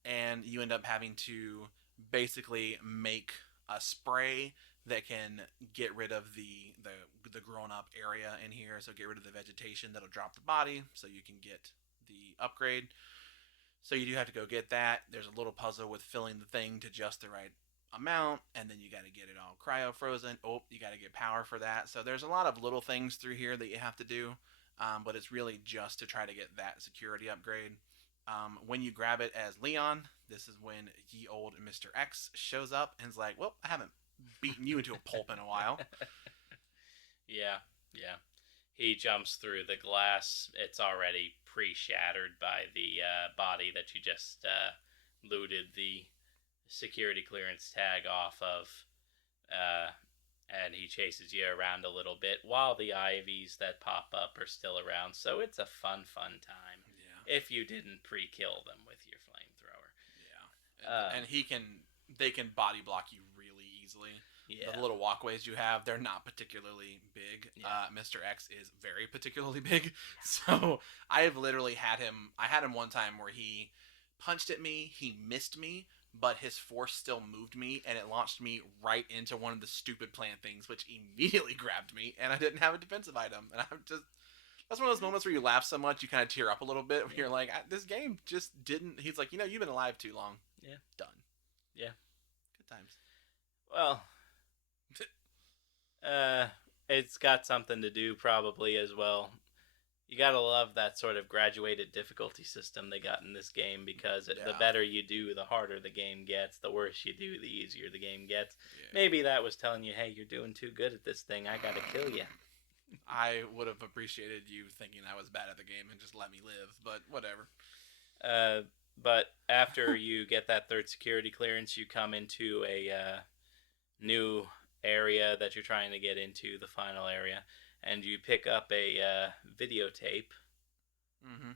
and you end up having to basically make a spray that can get rid of the grown up area in here. So get rid of the vegetation that'll drop the body, so you can get the upgrade. So you do have to go get that. There's a little puzzle with filling the thing to just the right amount, and then you got to get it all cryo frozen. Oh, you got to get power for that. So there's a lot of little things through here that you have to do, but it's really just to try to get that security upgrade. When you grab it as Leon, this is when ye old Mr. X shows up and is like, well, I haven't beaten you into a pulp in a while. Yeah. He jumps through the glass. It's already pre-shattered by the body that you just looted the security clearance tag off of. And he chases you around a little bit while the Ivies that pop up are still around. So it's a fun time. Yeah. If you didn't pre-kill them with your flamethrower. Yeah. And they can body block you really easily. The Yeah. little walkways you have, they're not particularly big. Yeah. Mr. X is very particularly big. So I have literally had him. I had him one time where he punched at me, he missed me, but his force still moved me, and it launched me right into one of the stupid plant things, which immediately grabbed me, and I didn't have a defensive item. And I'm just. That's one of those moments where you laugh so much you kind of tear up a little bit. Where Yeah. you're like, this game just didn't. He's like, you've been alive too long. Yeah. Done. Yeah. Good times. Well, uh, it's got something to do probably as well. You gotta love that sort of graduated difficulty system they got in this game because the Yeah. better you do, the harder the game gets. The worse you do, the easier the game gets. Yeah. Maybe that was telling you, hey, you're doing too good at this thing. I gotta kill you. I would have appreciated you thinking I was bad at the game and just let me live, but whatever. But after you get that third security clearance, you come into a new area that you're trying to get into, the final area, and you pick up a videotape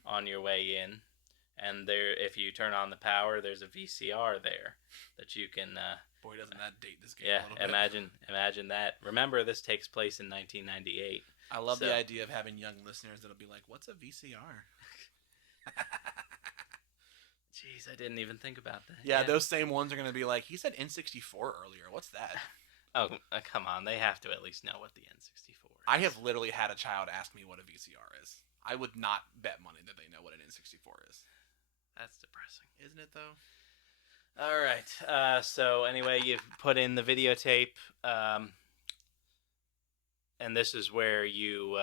on your way in. And there, if you turn on the power, there's a VCR there that you can. Boy, doesn't that date this game Yeah, a little bit. imagine that. Remember, this takes place in 1998. I love the idea of having young listeners that'll be like, "What's a VCR?" Jeez, I didn't even think about that. Yeah, those same ones are going to be like, he said N64 earlier. What's that? Oh, come on. They have to at least know what the N64 is. I have literally had a child ask me what a VCR is. I would not bet money that they know what an N64 is. That's depressing. Isn't it, though? All right. So, anyway, you've put in the videotape. And this is where you...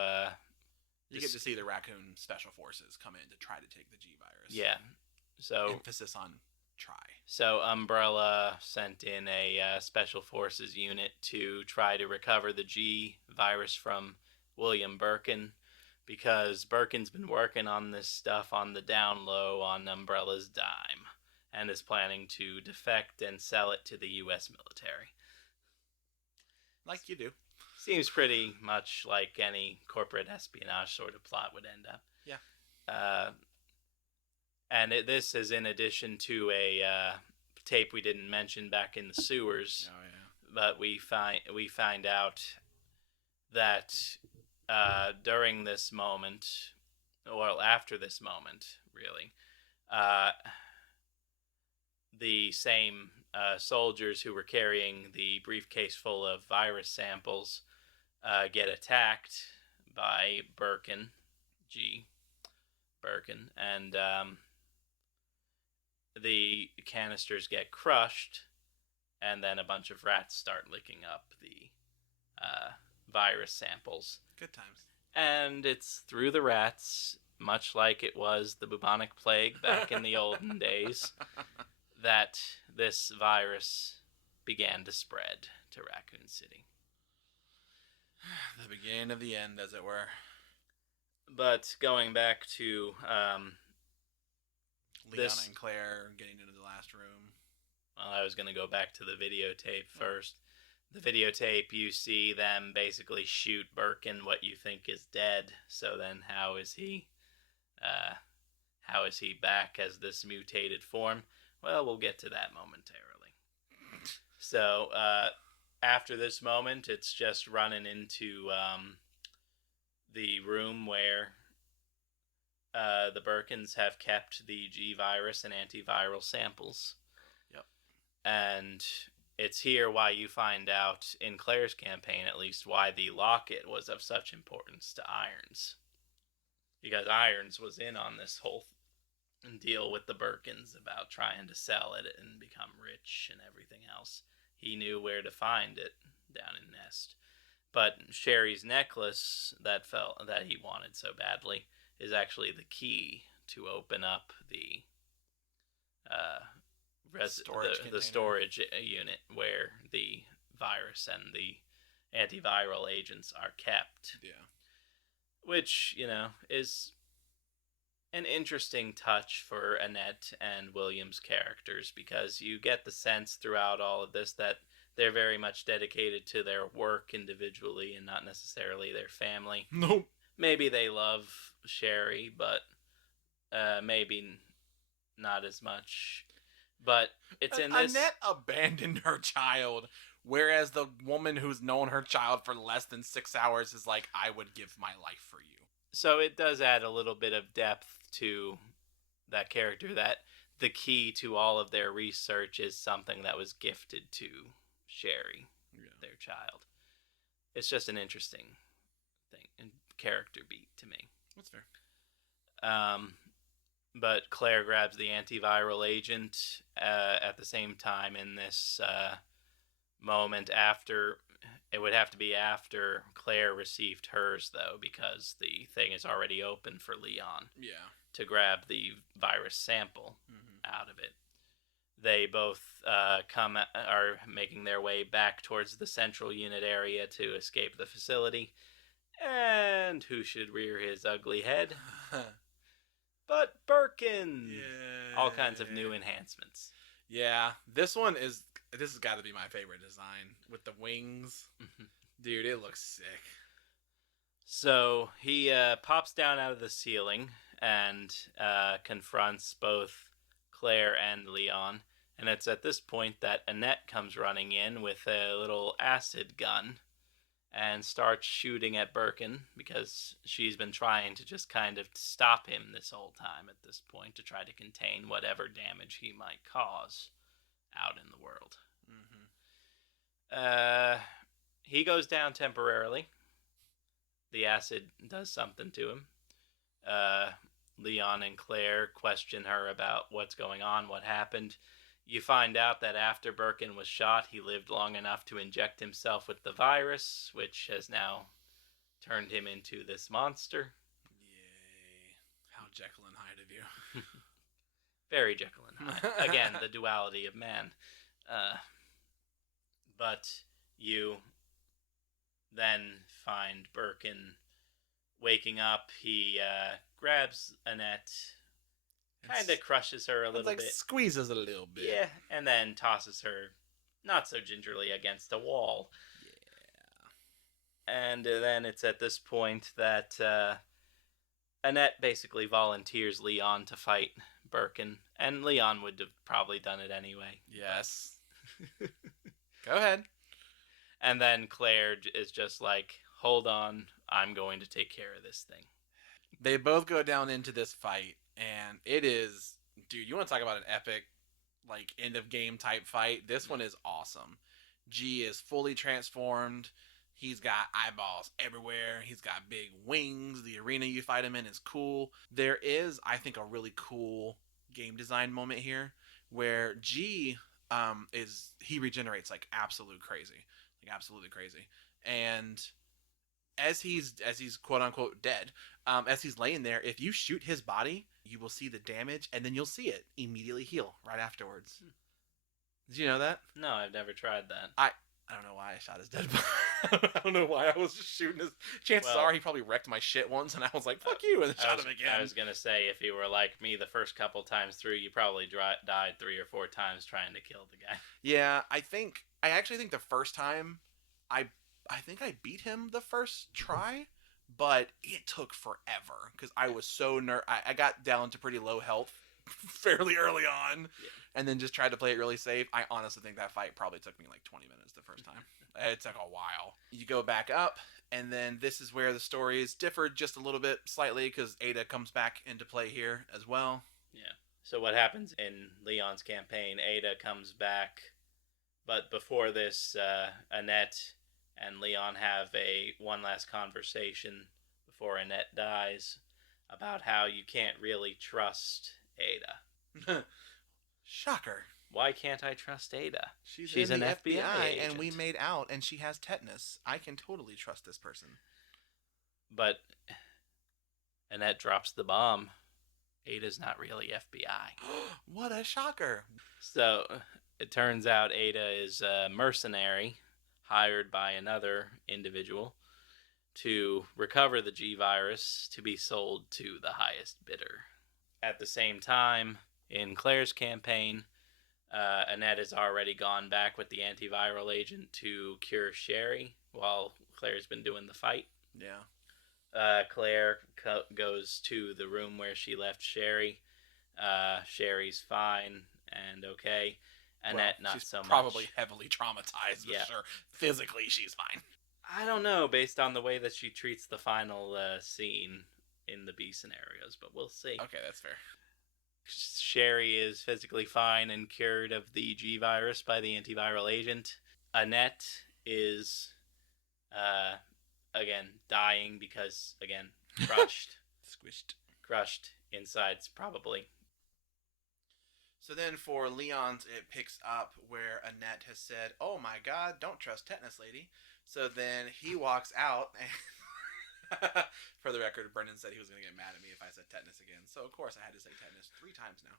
you get to see the Raccoon Special Forces come in to try to take the G virus. Yeah. So emphasis on try. So Umbrella sent in a Special Forces unit to try to recover the G virus from William Birkin, because Birkin's been working on this stuff on the down low on Umbrella's dime, and is planning to defect and sell it to the U.S. military. Like you do. Seems pretty much like any corporate espionage sort of plot would end up. Yeah. And this is in addition to a tape we didn't mention back in the sewers. Oh yeah. But we find out that during this moment, well, after this moment, really, the same soldiers who were carrying the briefcase full of virus samples get attacked by Birkin, and the canisters get crushed, and then a bunch of rats start licking up the virus samples. Good times. And it's through the rats, much like it was the bubonic plague back in the olden days, that this virus began to spread to Raccoon City. The beginning of the end, as it were. But going back to Leon and Claire getting into the last room. Well, I was going to go back to the videotape first. The videotape, you see them basically shoot Birkin, what you think is dead. So then how is he back as this mutated form? Well, we'll get to that momentarily. So after this moment, it's just running into the room where the Birkins have kept the G virus and antiviral samples. Yep. And it's here why you find out, in Claire's campaign at least, why the locket was of such importance to Irons. Because Irons was in on this whole deal with the Birkins about trying to sell it and become rich and everything else. He knew where to find it down in Nest. But Sherry's necklace that he wanted so badly is actually the key to open up the storage unit where the virus and the antiviral agents are kept. Yeah. Which, is an interesting touch for Annette and William's characters, because you get the sense throughout all of this that they're very much dedicated to their work individually and not necessarily their family. Nope. Maybe they love Sherry, but maybe not as much. But it's in this... Annette abandoned her child Whereas the woman who's known her child for less than 6 hours is like, I would give my life for you. So it does add a little bit of depth to that character, that the key to all of their research is something that was gifted to Sherry, their child. It's just an interesting thing and character beat to me. That's fair. But Claire grabs the antiviral agent at the same time in this moment after. It would have to be after Claire received hers, though, because the thing is already open for Leon. Yeah. To grab the virus sample out of it. They both are making their way back towards the central unit area to escape the facility. And who should rear his ugly head? But Birkin! Yeah. All kinds of new enhancements. Yeah, this has got to be my favorite design with the wings. Dude, it looks sick. So he pops down out of the ceiling and confronts both Claire and Leon. And it's at this point that Annette comes running in with a little acid gun and starts shooting at Birkin because she's been trying to just kind of stop him this whole time at this point to try to contain whatever damage he might cause out in the world. He goes down temporarily. The acid does something to him. Leon and Claire question her about what's going on, what happened. You find out that after Birkin was shot, he lived long enough to inject himself with the virus, which has now turned him into this monster. Yay. How Jekyll and Hyde of you. Very Jekyll and Hyde. Again, the duality of man. But you then find Birkin waking up. He grabs Annette, kind of crushes her a little bit. Squeezes a little bit. Yeah, and then tosses her, not so gingerly, against a wall. Yeah. And then it's at this point that Annette basically volunteers Leon to fight Birkin, and Leon would have probably done it anyway. Yes. Go ahead. And then Claire is just like, hold on, I'm going to take care of this thing. They both go down into this fight, and it is, dude, you want to talk about an epic, like, end of game type fight? This one is awesome. G is fully transformed. He's got eyeballs everywhere. He's got big wings. The arena you fight him in is cool. There is, I think, a really cool game design moment here where G he regenerates like absolutely crazy. And as he's quote unquote dead, as he's laying there, if you shoot his body, you will see the damage, and then you'll see it immediately heal right afterwards. Did you know that? No, I've never tried that. I don't know why I shot his dead body. I don't know why I was just shooting his. Chances are he probably wrecked my shit once, and I was like, "Fuck you," and then shot him again. I was gonna say, if you were like me the first couple times through, you probably died 3 or 4 times trying to kill the guy. Yeah, I actually think the first time, I think I beat him the first try, but it took forever because I was so I got down to pretty low health fairly early on, and then just tried to play it really safe. I honestly think that fight probably took me like 20 minutes the first time. It took a while. You go back up, and then this is where the stories differ just a little bit slightly because Ada comes back into play here as well. Yeah. So what happens in Leon's campaign, Ada comes back, but before this, Annette and Leon have one last conversation before Annette dies about how you can't really trust Ada. Shocker. Why can't I trust Ada? She's an the FBI agent. and we made out, and she has tetanus. I can totally trust this person. But Annette drops the bomb. Ada's not really FBI. What a shocker. So it turns out Ada is a mercenary hired by another individual to recover the G virus to be sold to the highest bidder. At the same time, in Claire's campaign, Annette has already gone back with the antiviral agent to cure Sherry while Claire's been doing the fight. Yeah. Claire goes to the room where she left Sherry. Sherry's fine and okay. Well, Annette, not she's so probably much. heavily traumatized, for Yeah. sure. Physically, she's fine. I don't know, based on the way that she treats the final scene in the B scenarios, but we'll see. Okay, that's fair. Sherry is physically fine and cured of the G virus by the antiviral agent. Annette is, uh, again, dying because, again, crushed. Squished. Crushed insides, probably. So then for Leon's, it picks up where Annette has said, "Oh my God, don't trust tetanus, lady." So then he walks out, and for the record, Brendan said he was going to get mad at me if I said tetanus again. So of course I had to say tetanus 3 times now.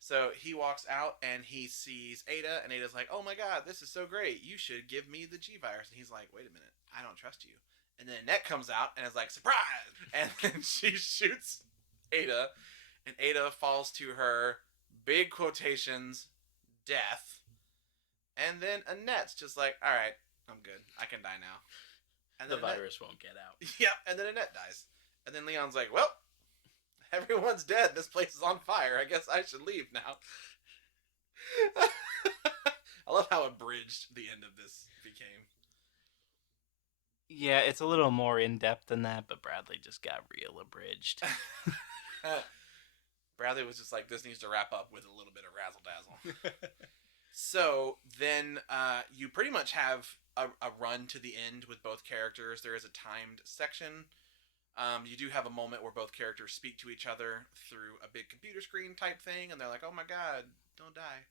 So he walks out and he sees Ada, and Ada's like, "Oh my God, this is so great. You should give me the G virus." And he's like, "Wait a minute, I don't trust you." And then Annette comes out and is like, "Surprise!" And then she shoots Ada, and Ada falls to her big quotations death. And then Annette's just like, "All right, I'm good. I can die now." And The then Annette, virus won't get out. yep. And then Annette dies. And then Leon's like, "Well, everyone's dead. This place is on fire. I guess I should leave now." I love how abridged the end of this became. Yeah, it's a little more in depth than that, but Bradley just got real abridged. Bradley was just like, "This needs to wrap up with a little bit of razzle dazzle." So then you pretty much have a run to the end with both characters. There is a timed section. You do have a moment where both characters speak to each other through a big computer screen type thing, and they're like, "Oh my God, don't die."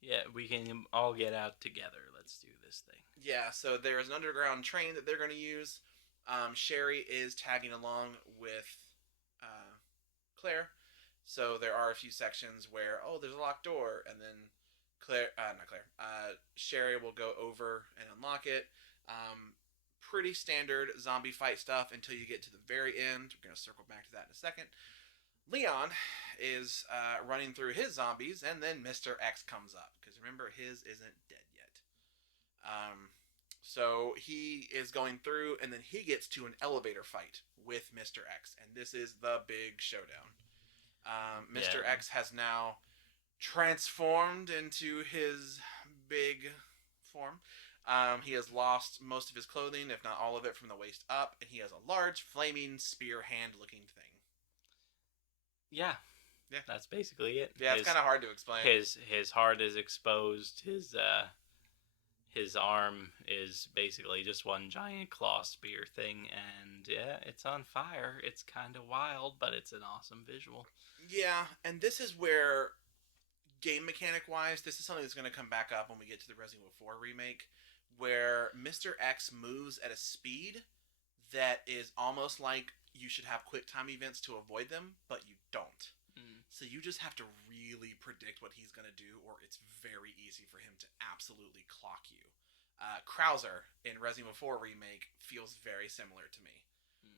Yeah, we can all get out together. Let's do this thing. Yeah, so there's an underground train that they're going to use. Sherry is tagging along with Claire. So there are a few sections where, oh, there's a locked door, and then Sherry will go over and unlock it. Pretty standard zombie fight stuff until you get to the very end. We're going to circle back to that in a second. Leon is running through his zombies, and then Mr. X comes up. Because remember, his isn't dead yet. So he is going through, and then he gets to an elevator fight with Mr. X. And this is the big showdown. Mr. Yeah. X has now transformed into his big form. He has lost most of his clothing, if not all of it, from the waist up, and he has a large, flaming spear hand-looking thing. Yeah, Yeah, that's basically it. Yeah, it's kind of hard to explain. His heart is exposed. His arm is basically just one giant claw spear thing, and yeah, it's on fire. It's kind of wild, but it's an awesome visual. Yeah, and this is where, game mechanic-wise, this is something that's going to come back up when we get to the Resident Evil 4 remake, where Mr. X moves at a speed that is almost like you should have quick time events to avoid them, but you don't. So you just have to really predict what he's going to do, or it's very easy for him to absolutely clock you. Krauser in Resident Evil 4 remake feels very similar to me,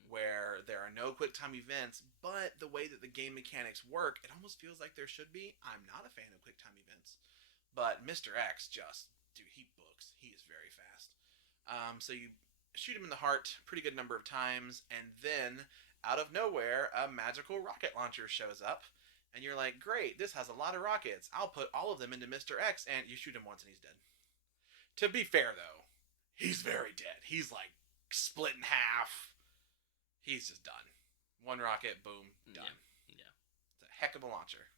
where there are no quick time events, but the way that the game mechanics work, it almost feels like there should be. I'm not a fan of quick time events, but Mr. X just, dude, he books. He is very fast. So you shoot him in the heart pretty good number of times, and then out of nowhere, a magical rocket launcher shows up, and you're like, "Great, this has a lot of rockets. I'll put all of them into Mr. X," and you shoot him once and he's dead. To be fair, though, he's very dead. He's like split in half. He's just done. One rocket, boom, done. Yeah. It's a heck of a launcher.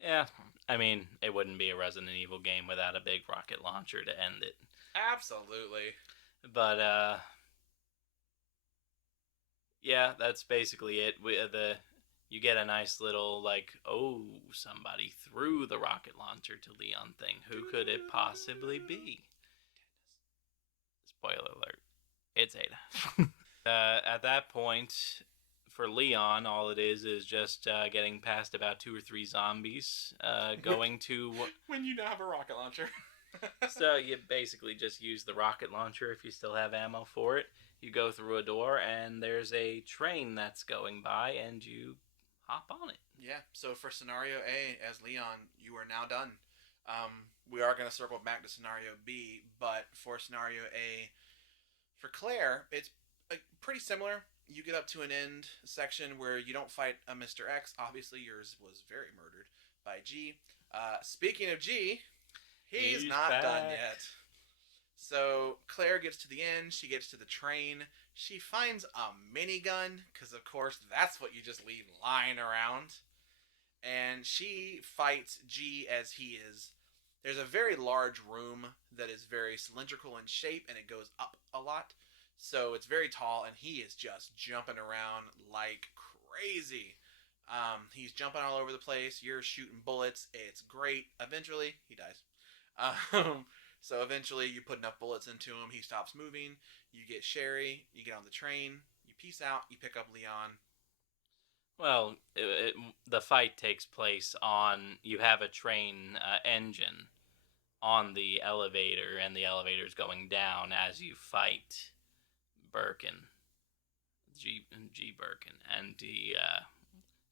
Yeah, I mean, it wouldn't be a Resident Evil game without a big rocket launcher to end it. Absolutely. But yeah, that's basically it. You get a nice little like, oh, somebody threw the rocket launcher to Leon thing. Who could it possibly be? Spoiler alert. It's Ada. At that point, for Leon, all it is just getting past about 2 or 3 zombies, going to... When you now have a rocket launcher. So you basically just use the rocket launcher if you still have ammo for it. You go through a door, and there's a train that's going by, and you hop on it. Yeah, so for Scenario A, as Leon, you are now done. We are going to circle back to Scenario B, but for Scenario A, for Claire, it's pretty similar. You get up to an end section where you don't fight a Mr. X. Obviously, yours was very murdered by G. Speaking of G, He's He's not done back. yet. So Claire gets to the end. She gets to the train. She finds a minigun because, of course, that's what you just leave lying around. And she fights G as he is. There's a very large room that is very cylindrical in shape and it goes up a lot. So it's very tall and he is just jumping around like crazy. He's jumping all over the place. You're shooting bullets. It's great. Eventually, he dies. Um, so eventually, you put enough bullets into him, he stops moving. You get Sherry. You get on the train. You peace out. You pick up Leon. Well, the fight takes place on. You have a train engine on the elevator, and the elevator's going down as you fight Birkin, G Birkin,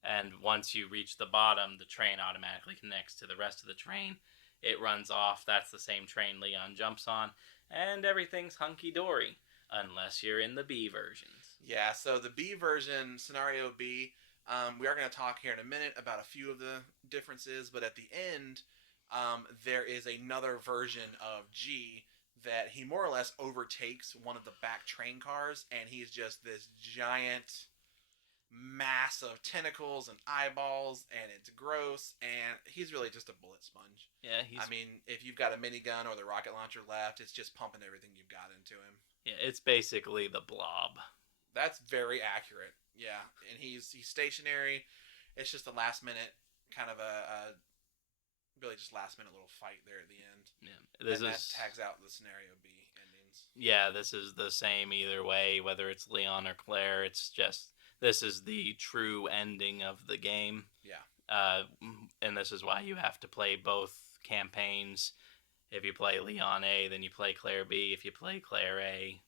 and once you reach the bottom, the train automatically connects to the rest of the train. It runs off. That's the same train Leon jumps on, and everything's hunky dory, unless you're in the B versions. Yeah, so the B version, scenario B, we are going to talk here in a minute about a few of the differences, but at the end, there is another version of G that he more or less overtakes one of the back train cars, and he's just this giant mass of tentacles and eyeballs, and it's gross, and he's really just a bullet sponge. Yeah, I mean, if you've got a minigun or the rocket launcher left, it's just pumping everything you've got into him. it's basically the Blob. That's very accurate. Yeah, and he's stationary. It's just a last minute kind of a really just last minute little fight there at the end, Yeah, this and that is tags out the scenario B endings. yeah, this is the same either way, whether it's Leon or Claire. It's just this is the true ending of the game. Yeah. Uh, and this is why you have to play both campaigns. If you play Leon A, then you play Claire B. If you play Claire A,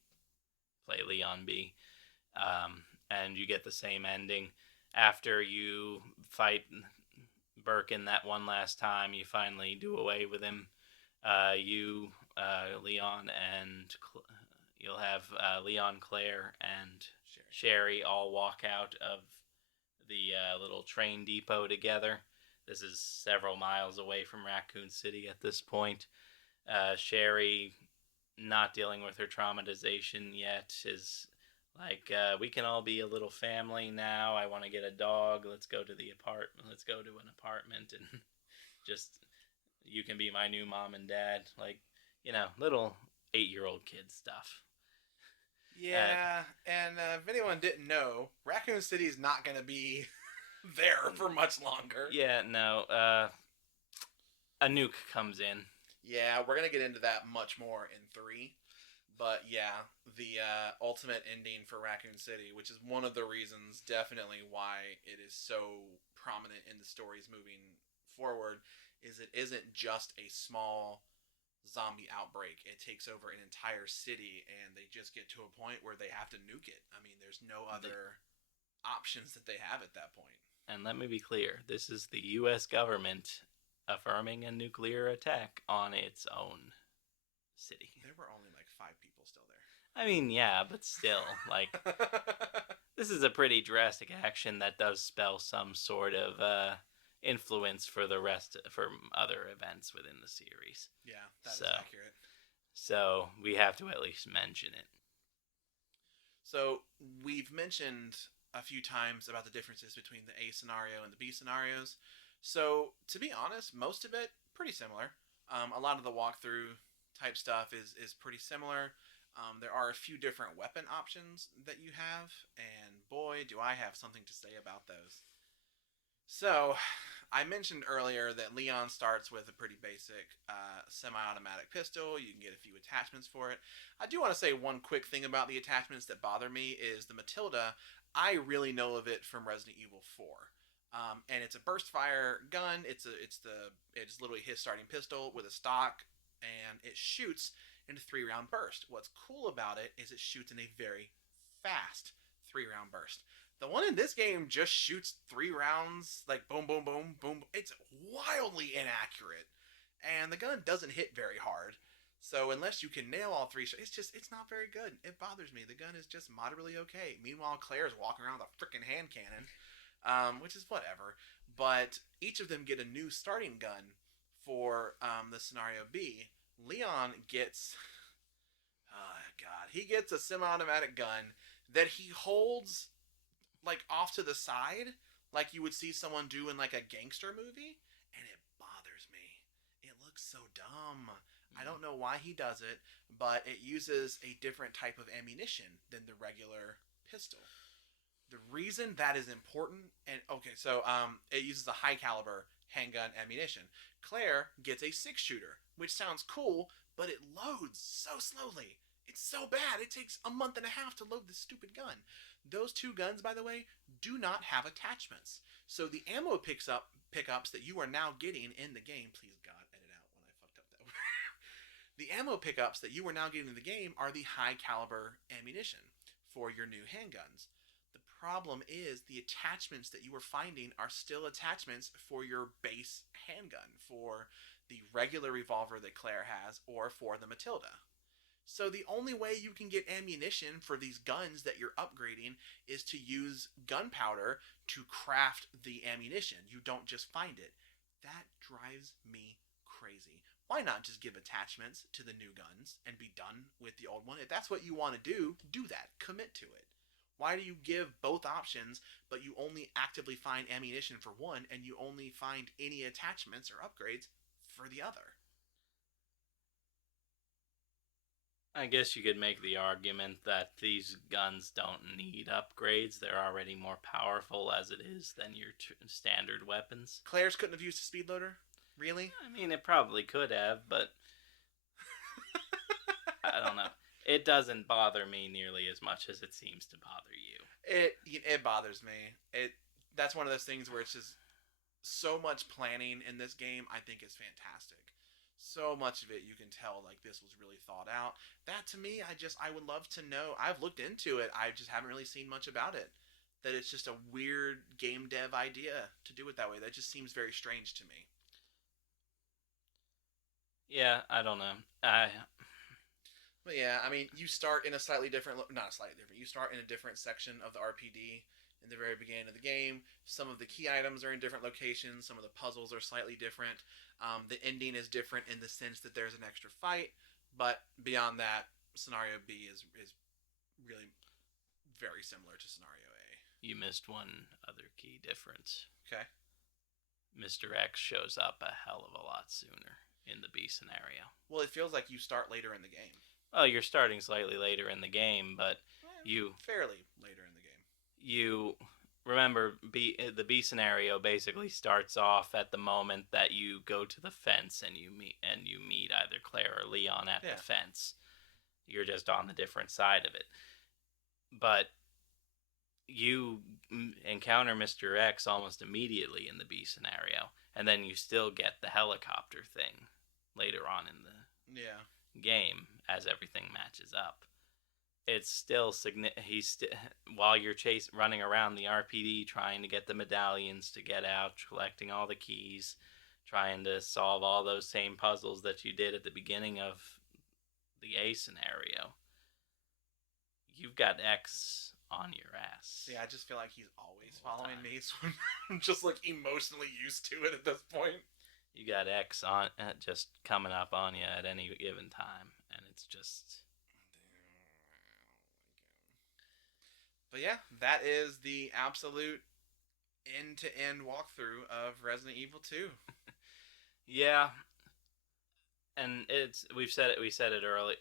play Leon B. And you get the same ending. After you fight Birkin that one last time, you finally do away with him. Leon, and you'll have Leon, Claire, and Sherry all walk out of the little train depot together. This is several miles away from Raccoon City at this point. Sherry, not dealing with her traumatization yet, is like, we can all be a little family now. I want to get a dog. Let's go to the apartment. Let's go to an apartment and just, you can be my new mom and dad. Like, little 8-year-old kid stuff. Yeah, and if anyone didn't know, Raccoon City is not going to be there for much longer. Yeah, no. A nuke comes in. Yeah, we're going to get into that much more in 3. But yeah, the ultimate ending for Raccoon City, which is one of the reasons definitely why it is so prominent in the stories moving forward, is it isn't just a small zombie outbreak. It takes over an entire city, and they just get to a point where they have to nuke it. I mean, there's no other options that they have at that point. And let me be clear, this is the U.S. government affirming a nuclear attack on its own city. There were only like 5 people still there. I mean, yeah, but still, like, this is a pretty drastic action that does spell some sort of influence for other events within the series. Yeah, that is accurate. So we have to at least mention it. So we've mentioned a few times about the differences between the A scenario and the B scenarios. So to be honest, most of it pretty similar. A lot of the walkthrough type stuff is pretty similar. There are a few different weapon options that you have, and boy, do I have something to say about those. So, I mentioned earlier that Leon starts with a pretty basic semi-automatic pistol. You can get a few attachments for it. I do want to say one quick thing about the attachments that bother me is the Matilda. I really know of it from Resident Evil 4. And it's a burst fire gun. It's literally his starting pistol with a stock, and it shoots in a 3-round burst. What's cool about it is it shoots in a very fast 3-round burst. The one in this game just shoots 3 rounds, like boom, boom, boom, boom. It's wildly inaccurate, and the gun doesn't hit very hard. So unless you can nail all 3 shots, it's not very good. It bothers me. The gun is just moderately okay. Meanwhile, Claire's walking around with a freaking hand cannon, which is whatever. But each of them get a new starting gun for the scenario B, Leon gets oh god, he gets a semi-automatic gun that he holds like off to the side, like you would see someone do in like a gangster movie, and it bothers me. It looks so dumb. I don't know why he does it, but it uses a different type of ammunition than the regular pistol. The reason that is important, and okay, so it uses a high caliber handgun ammunition. Claire gets a 6 shooter, which sounds cool, but it loads so slowly. It's so bad. It takes a month and a half to load this stupid gun. Those two guns, by the way, do not have attachments. So the ammo pickups that you are now getting in the game, please God, edit out when I fucked up that word. The ammo pickups that you are now getting in the game are the high caliber ammunition for your new handguns. The problem is the attachments that you are finding are still attachments for your base handgun, for the regular revolver that Claire has, or for the Matilda. So the only way you can get ammunition for these guns that you're upgrading is to use gunpowder to craft the ammunition. You don't just find it. That drives me crazy. Why not just give attachments to the new guns and be done with the old one? If that's what you want to do that. Commit to it. Why do you give both options, but you only actively find ammunition for one and you only find any attachments or upgrades for the other? I guess you could make the argument that these guns don't need upgrades. They're already more powerful as it is than your standard weapons. Claire's couldn't have used a speed loader? Really? I mean, it probably could have, but I don't know. It doesn't bother me nearly as much as it seems to bother you. It bothers me. That's one of those things where it's just so much planning in this game. I think is fantastic. So much of it you can tell like this was really thought out. That to me, I would love to know. I've looked into it. I just haven't really seen much about it. That it's just a weird game dev idea to do it that way. That just seems very strange to me. Yeah, I don't know. I But yeah, I mean, you start in a slightly different, not slightly different. You start in a different section of the RPD in the very beginning of the game. Some of the key items are in different locations. Some of the puzzles are slightly different. The ending is different in the sense that there's an extra fight, but beyond that, scenario B is really very similar to scenario A. You missed one other key difference. Okay. Mr. X shows up a hell of a lot sooner in the B scenario. Well, it feels like you start later in the game. Well, you're starting slightly later in the game, but you fairly later in the game. You remember the B scenario basically starts off at the moment that you go to the fence and you meet either Claire or Leon at the fence. You're just on the different side of it. But you encounter Mr. X almost immediately in the B scenario, and then you still get the helicopter thing later on in the game as everything matches up. It's still while you're running around the RPD trying to get the medallions to get out, collecting all the keys, trying to solve all those same puzzles that you did at the beginning of the A scenario. You've got X on your ass. See, I just feel like he's always following me, so I'm just like emotionally used to it at this point. You got X on just coming up on you at any given time, and it's just. But yeah, that is the absolute end-to-end walkthrough of Resident Evil 2. Yeah, and we said it early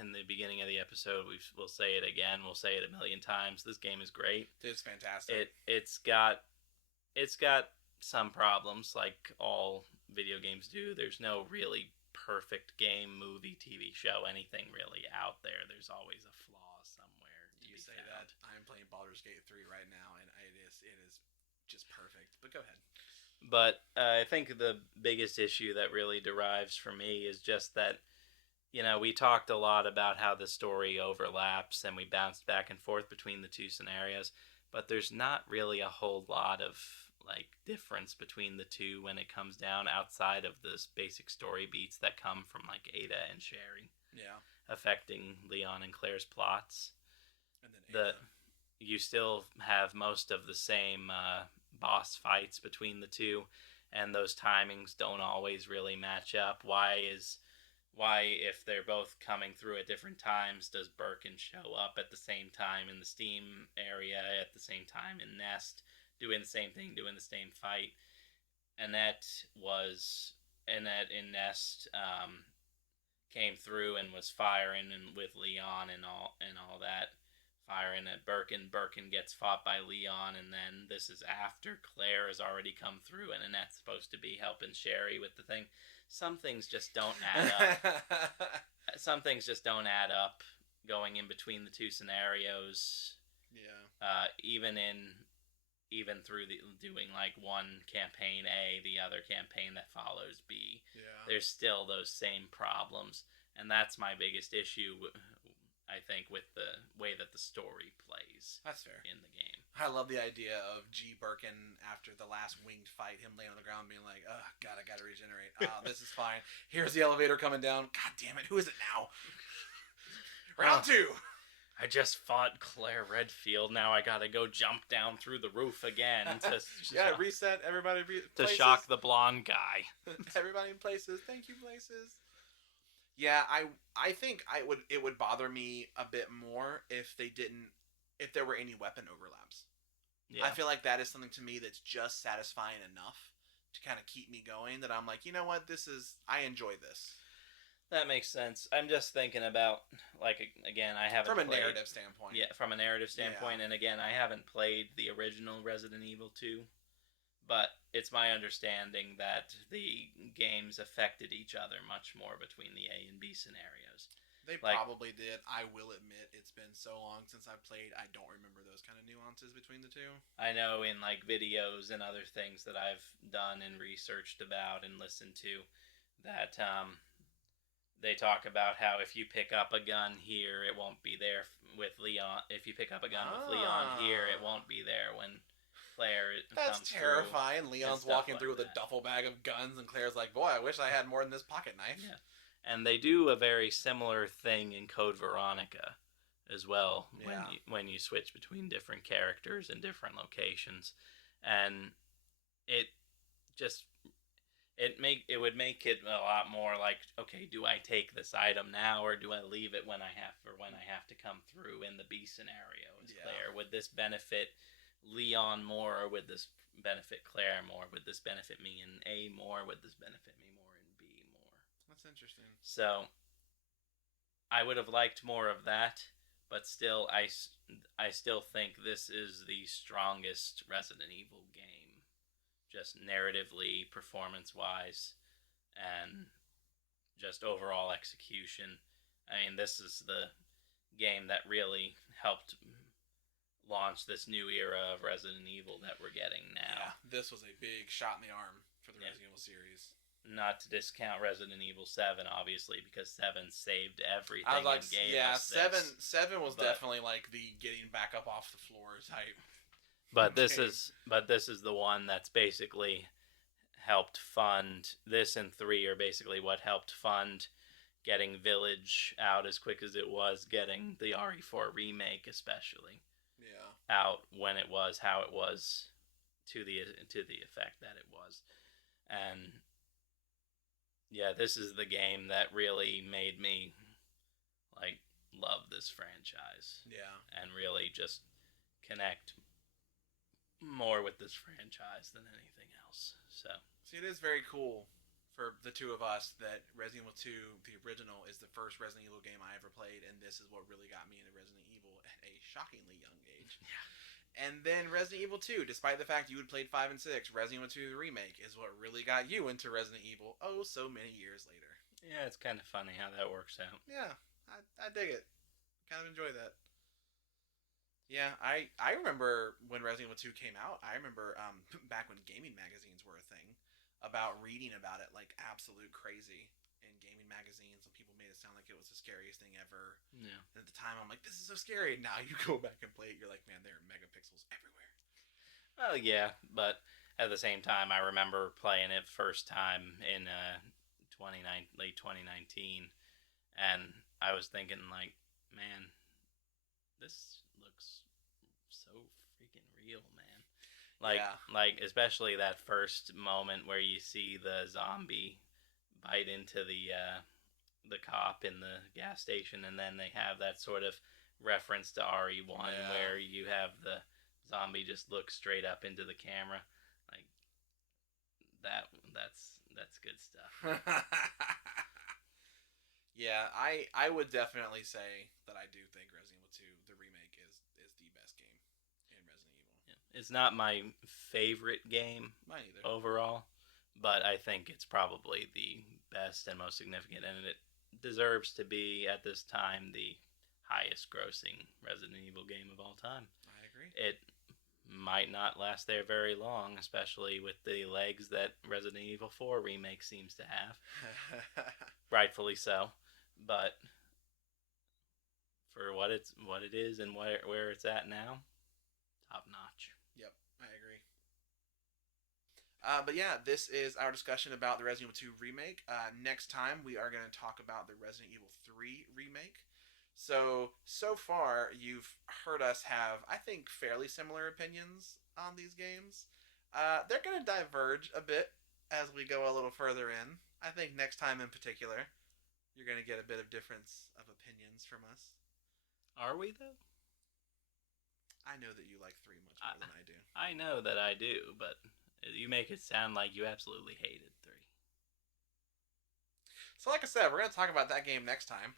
in the beginning of the episode. We'll say it again. We'll say it a million times. This game is great. It's fantastic. It's got some problems like all video games do. There's no really perfect game, movie, TV show, anything really out there. There's always a flaw somewhere. You say that. I'm playing Baldur's Gate 3 right now, and it is just perfect. But go ahead. But I think the biggest issue that really derives for me is just that, we talked a lot about how the story overlaps and we bounced back and forth between the two scenarios, but there's not really a whole lot of difference between the two when it comes down outside of this basic story beats that come from Ada and Sherry. Yeah. Affecting Leon and Claire's plots. And then you still have most of the same boss fights between the two, and those timings don't always really match up. Why, if they're both coming through at different times, does Birkin show up at the same time in the Steam area at the same time in Nest, doing the same thing, doing the same fight? Annette was Annette in Nest came through and was firing and with Leon and all that, firing at Birkin. Birkin gets fought by Leon, and then this is after Claire has already come through, and Annette's supposed to be helping Sherry with the thing. Some things just don't add up. Some things just don't add up going in between the two scenarios. Yeah. Even through the doing like one campaign A, the other campaign that follows B. Yeah. There's still those same problems, and that's my biggest issue. I think with the way that the story plays. That's fair. In the game. I love the idea of G. Birkin after the last winged fight, him laying on the ground being like, oh, God, I gotta regenerate. Oh, this is fine. Here's the elevator coming down. God damn it, who is it now? Round 2. I just fought Claire Redfield. Now I gotta go jump down through the roof again to reset everybody. To shock the blonde guy. Everybody in places. Thank you, places. Yeah, I think it would bother me a bit more if there were any weapon overlaps. Yeah. I feel like that is something to me that's just satisfying enough to kind of keep me going, that I'm like, you know what, I enjoy this. That makes sense. I'm just thinking about, like, again, I haven't played... From a narrative standpoint. Yeah, from a narrative standpoint, yeah. And again, I haven't played the original Resident Evil 2, but it's my understanding that the games affected each other much more between the A and B scenarios. They probably did. I will admit, it's been so long since I've played, I don't remember those kind of nuances between the two. I know in, like, videos and other things that I've done and researched about and listened to, that, they talk about how if you pick up a gun here, it won't be there with Leon. If you pick up a gun with Leon here, it won't be there when Claire That's comes terrifying. Through Leon's walking through with a duffel bag of guns, and Claire's like, boy, I wish I had more than this pocket knife. Yeah. And they do a very similar thing in Code Veronica as well, yeah. when you switch between different characters and different locations. And it just... It would make it a lot more like, okay, do I take this item now, or do I leave it when I have to come through in the B scenario as Claire? Would this benefit Leon more, or would this benefit Claire more? Would this benefit me in A more? Would this benefit me more in B more? That's interesting. So I would have liked more of that, but still, I still think this is the strongest Resident Evil game. Just narratively, performance-wise, and just overall execution. I mean, this is the game that really helped launch this new era of Resident Evil that we're getting now. Yeah, this was a big shot in the arm for the Resident Evil series. Not to discount Resident Evil 7, obviously, because 7 saved everything and gave us this. 7 was definitely like the getting back up off the floor type. But this is the one that's basically helped fund, this and 3 are basically what helped fund getting Village out as quick as it was, getting the RE4 remake especially out when it was, how it was, to the effect that it was. And yeah, this is the game that really made me like love this franchise. Yeah. And really just connect more with this franchise than anything else. So see, it is very cool for the two of us that Resident Evil 2, the original, is the first Resident Evil game I ever played, and this is what really got me into Resident Evil at a shockingly young age. Yeah. And then Resident Evil 2, despite the fact you had played 5 and 6, Resident Evil 2 the remake is what really got you into Resident Evil so many years later. Yeah, it's kind of funny how that works out. Yeah, I dig it. Kind of enjoy that. Yeah, I remember when Resident Evil 2 came out, I remember back when gaming magazines were a thing, about reading about it like absolute crazy in gaming magazines, and people made it sound like it was the scariest thing ever. Yeah. And at the time, I'm like, this is so scary. And now you go back and play it, you're like, man, there are megapixels everywhere. Well, yeah, but at the same time, I remember playing it first time in late 2019, and I was thinking, like, man, this looks so freaking real, man. Like Yeah. like especially that first moment where you see the zombie bite into the cop in the gas station, and then they have that sort of reference to RE1 Yeah. where you have the zombie just look straight up into the camera, like that's good stuff. Yeah, I would definitely say that I do think Resident Evil 2 the remake is the best game in Resident Evil. Yeah. It's not my favorite game Mine either. overall, but I think it's probably the best and most significant, and it deserves to be at this time the highest grossing Resident Evil game of all time. I agree. It might not last there very long, especially with the legs that Resident Evil 4 remake seems to have. Rightfully so, but for what it is and where it's at now, top notch. Yep, I agree. But yeah, this is our discussion about the Resident Evil 2 remake. Next time, we are going to talk about the Resident Evil 3 remake. So far, you've heard us have, I think, fairly similar opinions on these games. They're going to diverge a bit as we go a little further in. I think next time in particular, you're going to get a bit of difference of opinions from us. Are we though? I know that you like 3 much more than I do. I know that I do, but you make it sound like you absolutely hated 3. So, like I said, we're going to talk about that game next time.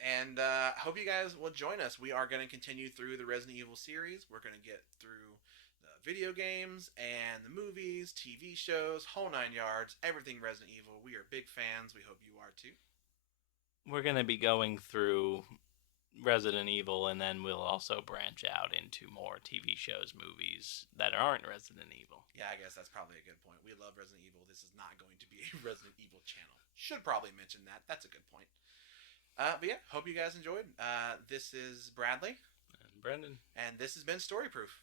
And I hope you guys will join us. We are going to continue through the Resident Evil series. We're going to get through the video games and the movies, TV shows, whole 9 yards, everything Resident Evil. We are big fans. We hope you are too. We're going to be going through Resident Evil, and then we'll also branch out into more TV shows, movies that aren't Resident Evil. Yeah, I guess that's probably a good point. We love Resident Evil. This is not going to be a Resident Evil channel. Should probably mention that. That's a good point. But yeah, hope you guys enjoyed. This is Bradley. And Brendan. And this has been Story Proof.